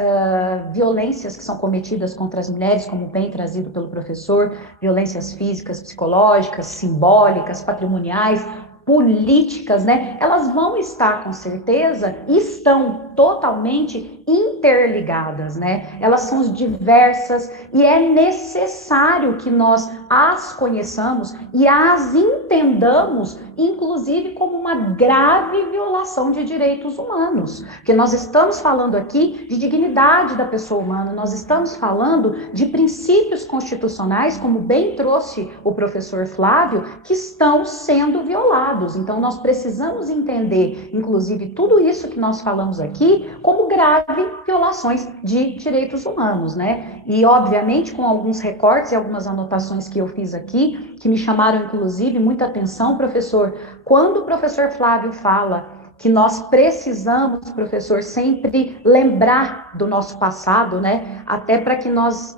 violências que são cometidas contra as mulheres, como bem trazido pelo professor, violências físicas, psicológicas, simbólicas, patrimoniais, políticas, né, elas vão estar com certeza, estão totalmente interligadas, né? Elas são diversas e é necessário que nós as conheçamos e as entendamos, inclusive como uma grave violação de direitos humanos, porque nós estamos falando aqui de dignidade da pessoa humana, nós estamos falando de princípios constitucionais, como bem trouxe o professor Flávio, que estão sendo violados. Então nós precisamos entender, inclusive, tudo isso que nós falamos aqui como grave violações de direitos humanos, né? E obviamente com alguns recortes e algumas anotações que eu fiz aqui, que me chamaram inclusive muita atenção, professor, quando o professor Flávio fala que nós precisamos, professor, sempre lembrar do nosso passado, né? Até para que nós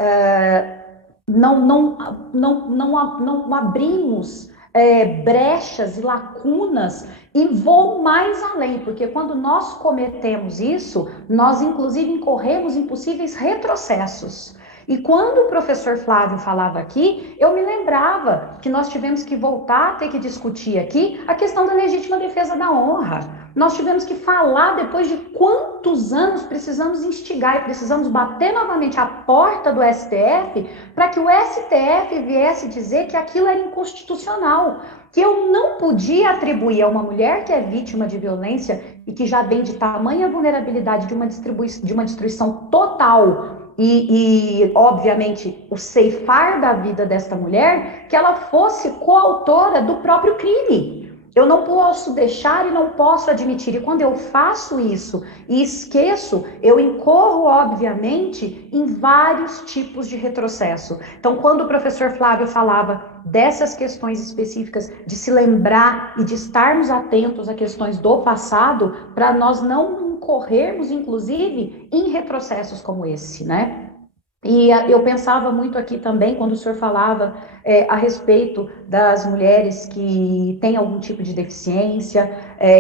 não abrimos brechas e lacunas, e vou mais além, porque quando nós cometemos isso, nós inclusive incorremos em possíveis retrocessos. E quando o professor Flávio falava aqui, eu me lembrava que nós tivemos que voltar a ter que discutir aqui a questão da legítima defesa da honra. Nós tivemos que falar depois de quantos anos precisamos instigar e precisamos bater novamente a porta do STF para que o STF viesse dizer que aquilo era inconstitucional, que eu não podia atribuir a uma mulher que é vítima de violência e que já vem de tamanha vulnerabilidade de uma destruição total e, obviamente, o ceifar da vida desta mulher, que ela fosse coautora do próprio crime. Eu não posso deixar e não posso admitir. E quando eu faço isso e esqueço, eu incorro, obviamente, em vários tipos de retrocesso. Então, quando o professor Flávio falava dessas questões específicas, de se lembrar e de estarmos atentos a questões do passado, para nós não incorrermos, inclusive, em retrocessos como esse, né? E eu pensava muito aqui também, quando o senhor falava a respeito das mulheres que têm algum tipo de deficiência,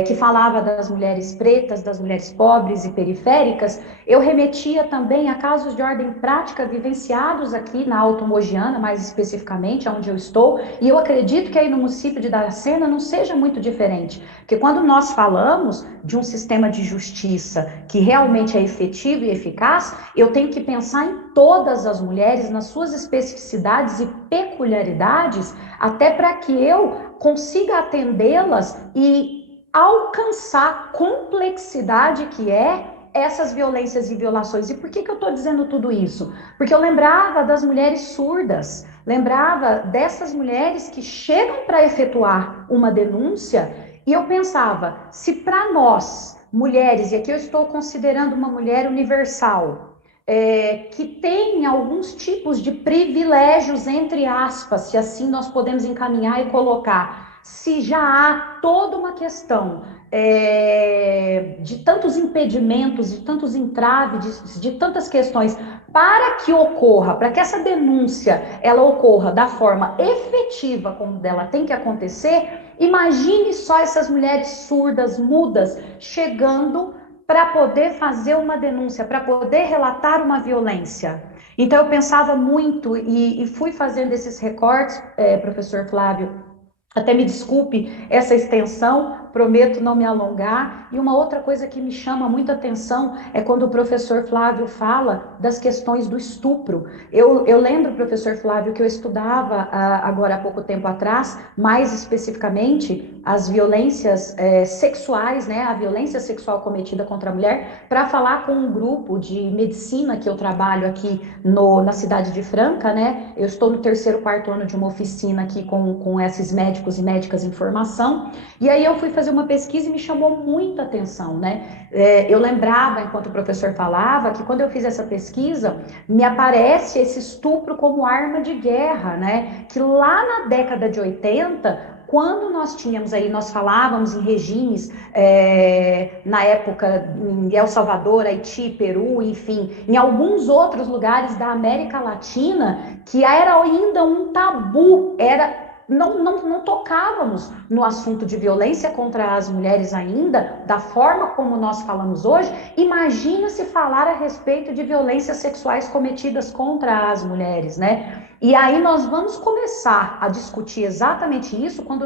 que falava das mulheres pretas, das mulheres pobres e periféricas, eu remetia também a casos de ordem prática vivenciados aqui na Alto Mogiana, mais especificamente, onde eu estou, e eu acredito que aí no município de Dracena não seja muito diferente, porque quando nós falamos de um sistema de justiça que realmente é efetivo e eficaz, eu tenho que pensar em todas as mulheres, nas suas especificidades e peculiaridades, até para que eu consiga atendê-las e alcançar a complexidade que é essas violências e violações. E por que eu estou dizendo tudo isso? Porque eu lembrava das mulheres surdas, lembrava dessas mulheres que chegam para efetuar uma denúncia, e eu pensava, se para nós, mulheres, e aqui eu estou considerando uma mulher universal, que tem alguns tipos de privilégios, entre aspas, se assim nós podemos encaminhar e colocar, se já há toda uma questão de tantos impedimentos, de tantos entraves, de tantas questões, para que ocorra, para que essa denúncia ela ocorra da forma efetiva como dela tem que acontecer, imagine só essas mulheres surdas, mudas, chegando para poder fazer uma denúncia, para poder relatar uma violência. Então eu pensava muito e fui fazendo esses recortes, professor Flávio, até me desculpe essa extensão, prometo não me alongar. E uma outra coisa que me chama muita atenção é quando o professor Flávio fala das questões do estupro. Eu lembro, professor Flávio, que eu estudava agora há pouco tempo atrás, mais especificamente, as violências sexuais, né, a violência sexual cometida contra a mulher, para falar com um grupo de medicina que eu trabalho aqui na cidade de Franca, né? Eu estou no 3º, 4º ano de uma oficina aqui com esses médicos e médicas em formação, e aí eu fui fazer uma pesquisa e me chamou muita atenção, né? Eu lembrava, enquanto o professor falava, que quando eu fiz essa pesquisa, me aparece esse estupro como arma de guerra, né? Que lá na década de 80, quando nós tínhamos aí, nós falávamos em regimes, na época em El Salvador, Haiti, Peru, enfim, em alguns outros lugares da América Latina, que era ainda um tabu, não tocávamos no assunto de violência contra as mulheres ainda, da forma como nós falamos hoje. Imagina se falar a respeito de violências sexuais cometidas contra as mulheres, né? E aí nós vamos começar a discutir exatamente isso quando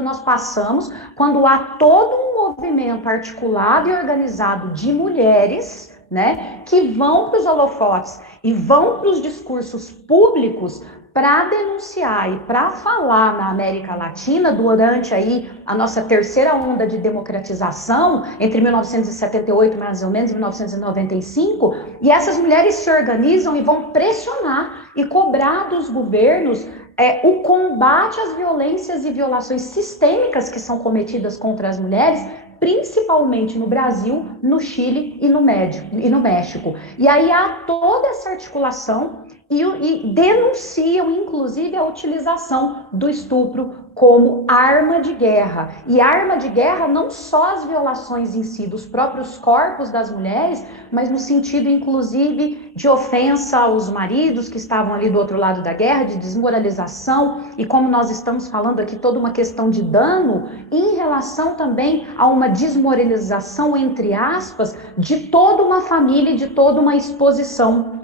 quando há todo um movimento articulado e organizado de mulheres, né, que vão para os holofotes e vão para os discursos públicos para denunciar e para falar na América Latina durante aí a nossa terceira onda de democratização, entre 1978 mais ou menos e 1995, e essas mulheres se organizam e vão pressionar e cobrar dos governos o combate às violências e violações sistêmicas que são cometidas contra as mulheres, principalmente no Brasil, no Chile e no México. E aí há toda essa articulação e denunciam, inclusive, a utilização do estupro como arma de guerra. E arma de guerra não só as violações em si dos próprios corpos das mulheres, mas no sentido, inclusive, de ofensa aos maridos que estavam ali do outro lado da guerra, de desmoralização, e como nós estamos falando aqui, toda uma questão de dano, em relação também a uma desmoralização, entre aspas, de toda uma família e de toda uma exposição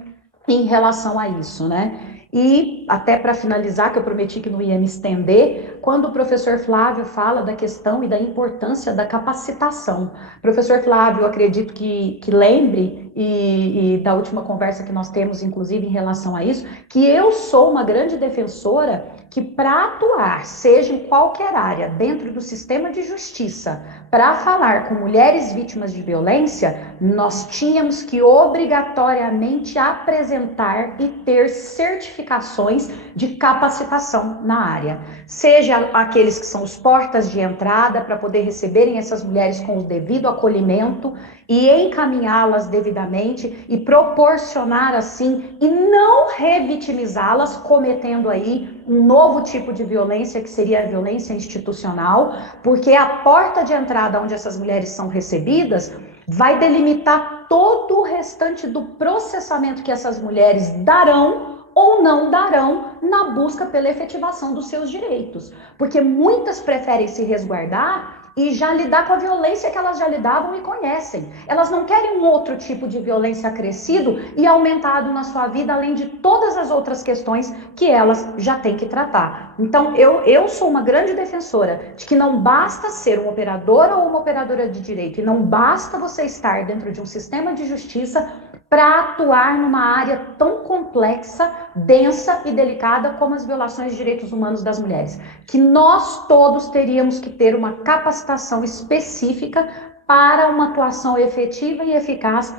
em relação a isso, né? E até para finalizar, que eu prometi que não ia me estender, quando o professor Flávio fala da questão e da importância da capacitação. Professor Flávio, eu acredito que lembre, e da última conversa que nós temos, inclusive, em relação a isso, que eu sou uma grande defensora que para atuar, seja em qualquer área, dentro do sistema de justiça, para falar com mulheres vítimas de violência, nós tínhamos que obrigatoriamente apresentar e ter certificações de capacitação na área. Seja aqueles que são os portas de entrada para poder receberem essas mulheres com o devido acolhimento e encaminhá-las devidamente e proporcionar assim e não revitimizá-las cometendo aí um novo tipo de violência que seria a violência institucional, porque a porta de entrada onde essas mulheres são recebidas vai delimitar todo o restante do processamento que essas mulheres darão ou não darão na busca pela efetivação dos seus direitos. Porque muitas preferem se resguardar e já lidar com a violência que elas já lidavam e conhecem. Elas não querem um outro tipo de violência acrescido e aumentado na sua vida, além de todas as outras questões que elas já têm que tratar. Então, eu sou uma grande defensora de que não basta ser um operador ou uma operadora de direito, e não basta você estar dentro de um sistema de justiça para atuar numa área tão complexa, densa e delicada como as violações de direitos humanos das mulheres. Que nós todos teríamos que ter uma capacitação específica para uma atuação efetiva e eficaz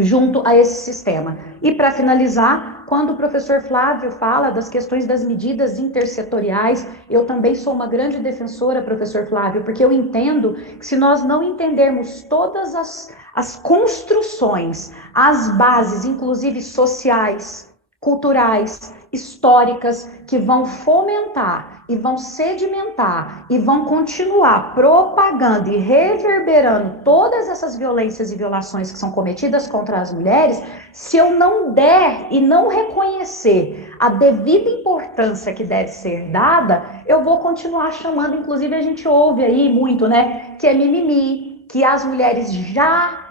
junto a esse sistema. E para finalizar, quando o professor Flávio fala das questões das medidas intersetoriais, eu também sou uma grande defensora, professor Flávio, porque eu entendo que se nós não entendermos todas as construções, as bases, inclusive sociais, culturais, históricas, que vão fomentar e vão sedimentar e vão continuar propagando e reverberando todas essas violências e violações que são cometidas contra as mulheres, se eu não der e não reconhecer a devida importância que deve ser dada, eu vou continuar chamando, inclusive a gente ouve aí muito, né, que é mimimi, que as mulheres já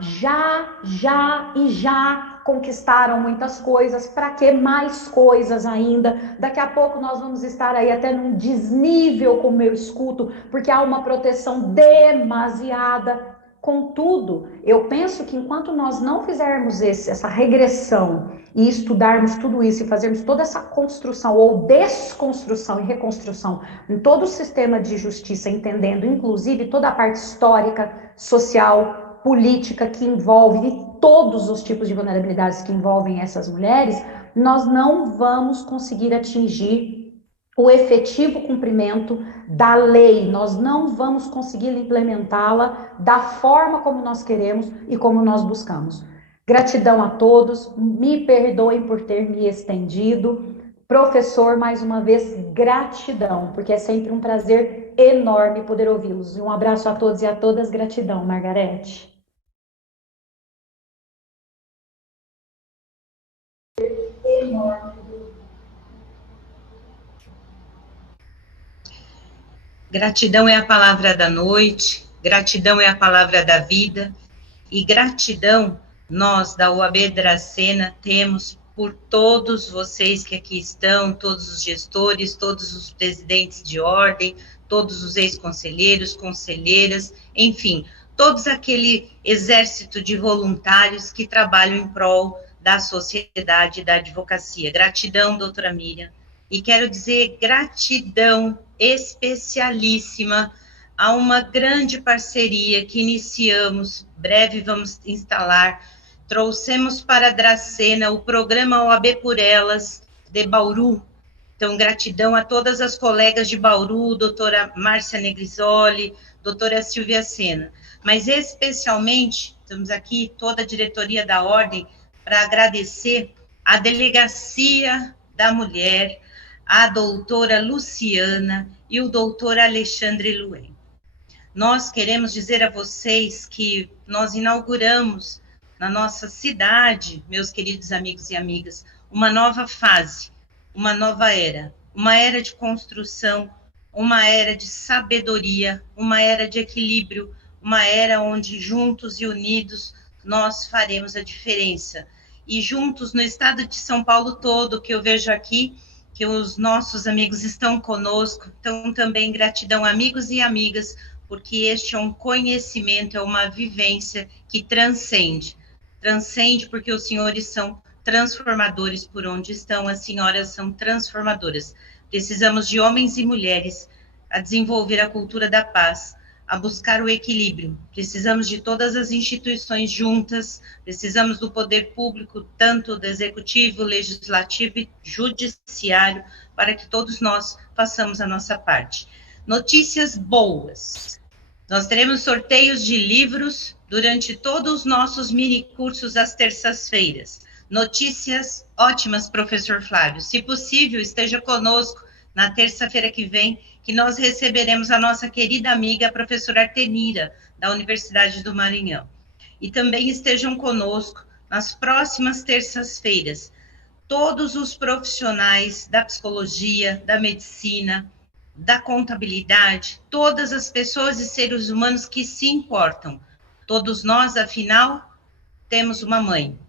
conquistaram muitas coisas, para que mais coisas ainda? Daqui a pouco nós vamos estar aí até num desnível, como eu escuto, porque há uma proteção demasiada. Contudo, eu penso que enquanto nós não fizermos essa regressão e estudarmos tudo isso e fazermos toda essa construção ou desconstrução e reconstrução em todo o sistema de justiça, entendendo inclusive toda a parte histórica, social, política que envolve e todos os tipos de vulnerabilidades que envolvem essas mulheres, nós não vamos conseguir atingir o efetivo cumprimento da lei, nós não vamos conseguir implementá-la da forma como nós queremos e como nós buscamos. Gratidão a todos, me perdoem por ter me estendido. Professor, mais uma vez, gratidão, porque é sempre um prazer enorme poder ouvi-los. Um abraço a todos e a todas, gratidão, Margarete. Gratidão é a palavra da noite, gratidão é a palavra da vida, e gratidão nós da UAB Dracena temos por todos vocês que aqui estão, todos os gestores, todos os presidentes de ordem, todos os ex-conselheiros, conselheiras, enfim, todos aquele exército de voluntários que trabalham em prol da sociedade e da advocacia. Gratidão, doutora Miriam. E quero dizer gratidão especialíssima a uma grande parceria que iniciamos, breve vamos instalar, trouxemos para Dracena o programa OAB por Elas, de Bauru. Então, gratidão a todas as colegas de Bauru, doutora Márcia Negrisoli, doutora Silvia Sena. Mas, especialmente, estamos aqui, toda a diretoria da Ordem, para agradecer a Delegacia da Mulher, a doutora Luciana e o doutor Alexandre Luen. Nós queremos dizer a vocês que nós inauguramos na nossa cidade, meus queridos amigos e amigas, uma nova fase, uma nova era, uma era de construção, uma era de sabedoria, uma era de equilíbrio, uma era onde juntos e unidos nós faremos a diferença. E juntos no estado de São Paulo todo, que eu vejo aqui, que os nossos amigos estão conosco, então também gratidão, amigos e amigas, porque este é um conhecimento, é uma vivência que transcende porque os senhores são transformadores por onde estão, as senhoras são transformadoras. Precisamos de homens e mulheres a desenvolver a cultura da paz, a buscar o equilíbrio. Precisamos de todas as instituições juntas, precisamos do poder público, tanto do executivo, legislativo e judiciário, para que todos nós façamos a nossa parte. Notícias boas. Nós teremos sorteios de livros durante todos os nossos mini-cursos às terças-feiras. Notícias ótimas, professor Flávio. Se possível, esteja conosco na terça-feira que vem, que nós receberemos a nossa querida amiga, a professora Artenira, da Universidade do Maranhão. E também estejam conosco nas próximas terças-feiras, todos os profissionais da psicologia, da medicina, da contabilidade, todas as pessoas e seres humanos que se importam. Todos nós, afinal, temos uma mãe.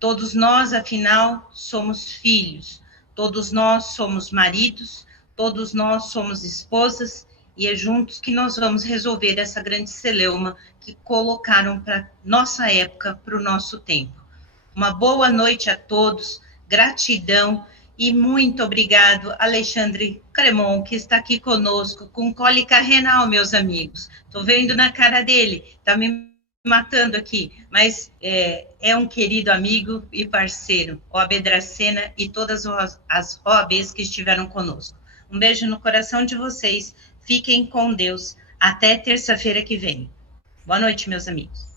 Todos nós, afinal, somos filhos. Todos nós somos maridos. Todos nós somos esposas. E é juntos que nós vamos resolver essa grande celeuma que colocaram para nossa época, para o nosso tempo. Uma boa noite a todos. Gratidão. E muito obrigado, Alexandre Cremon, que está aqui conosco, com cólica renal, meus amigos. Estou vendo na cara dele, está me matando aqui, mas é um querido amigo e parceiro, OAB Dracena e todas as OABs que estiveram conosco. Um beijo no coração de vocês, fiquem com Deus, até terça-feira que vem. Boa noite, meus amigos.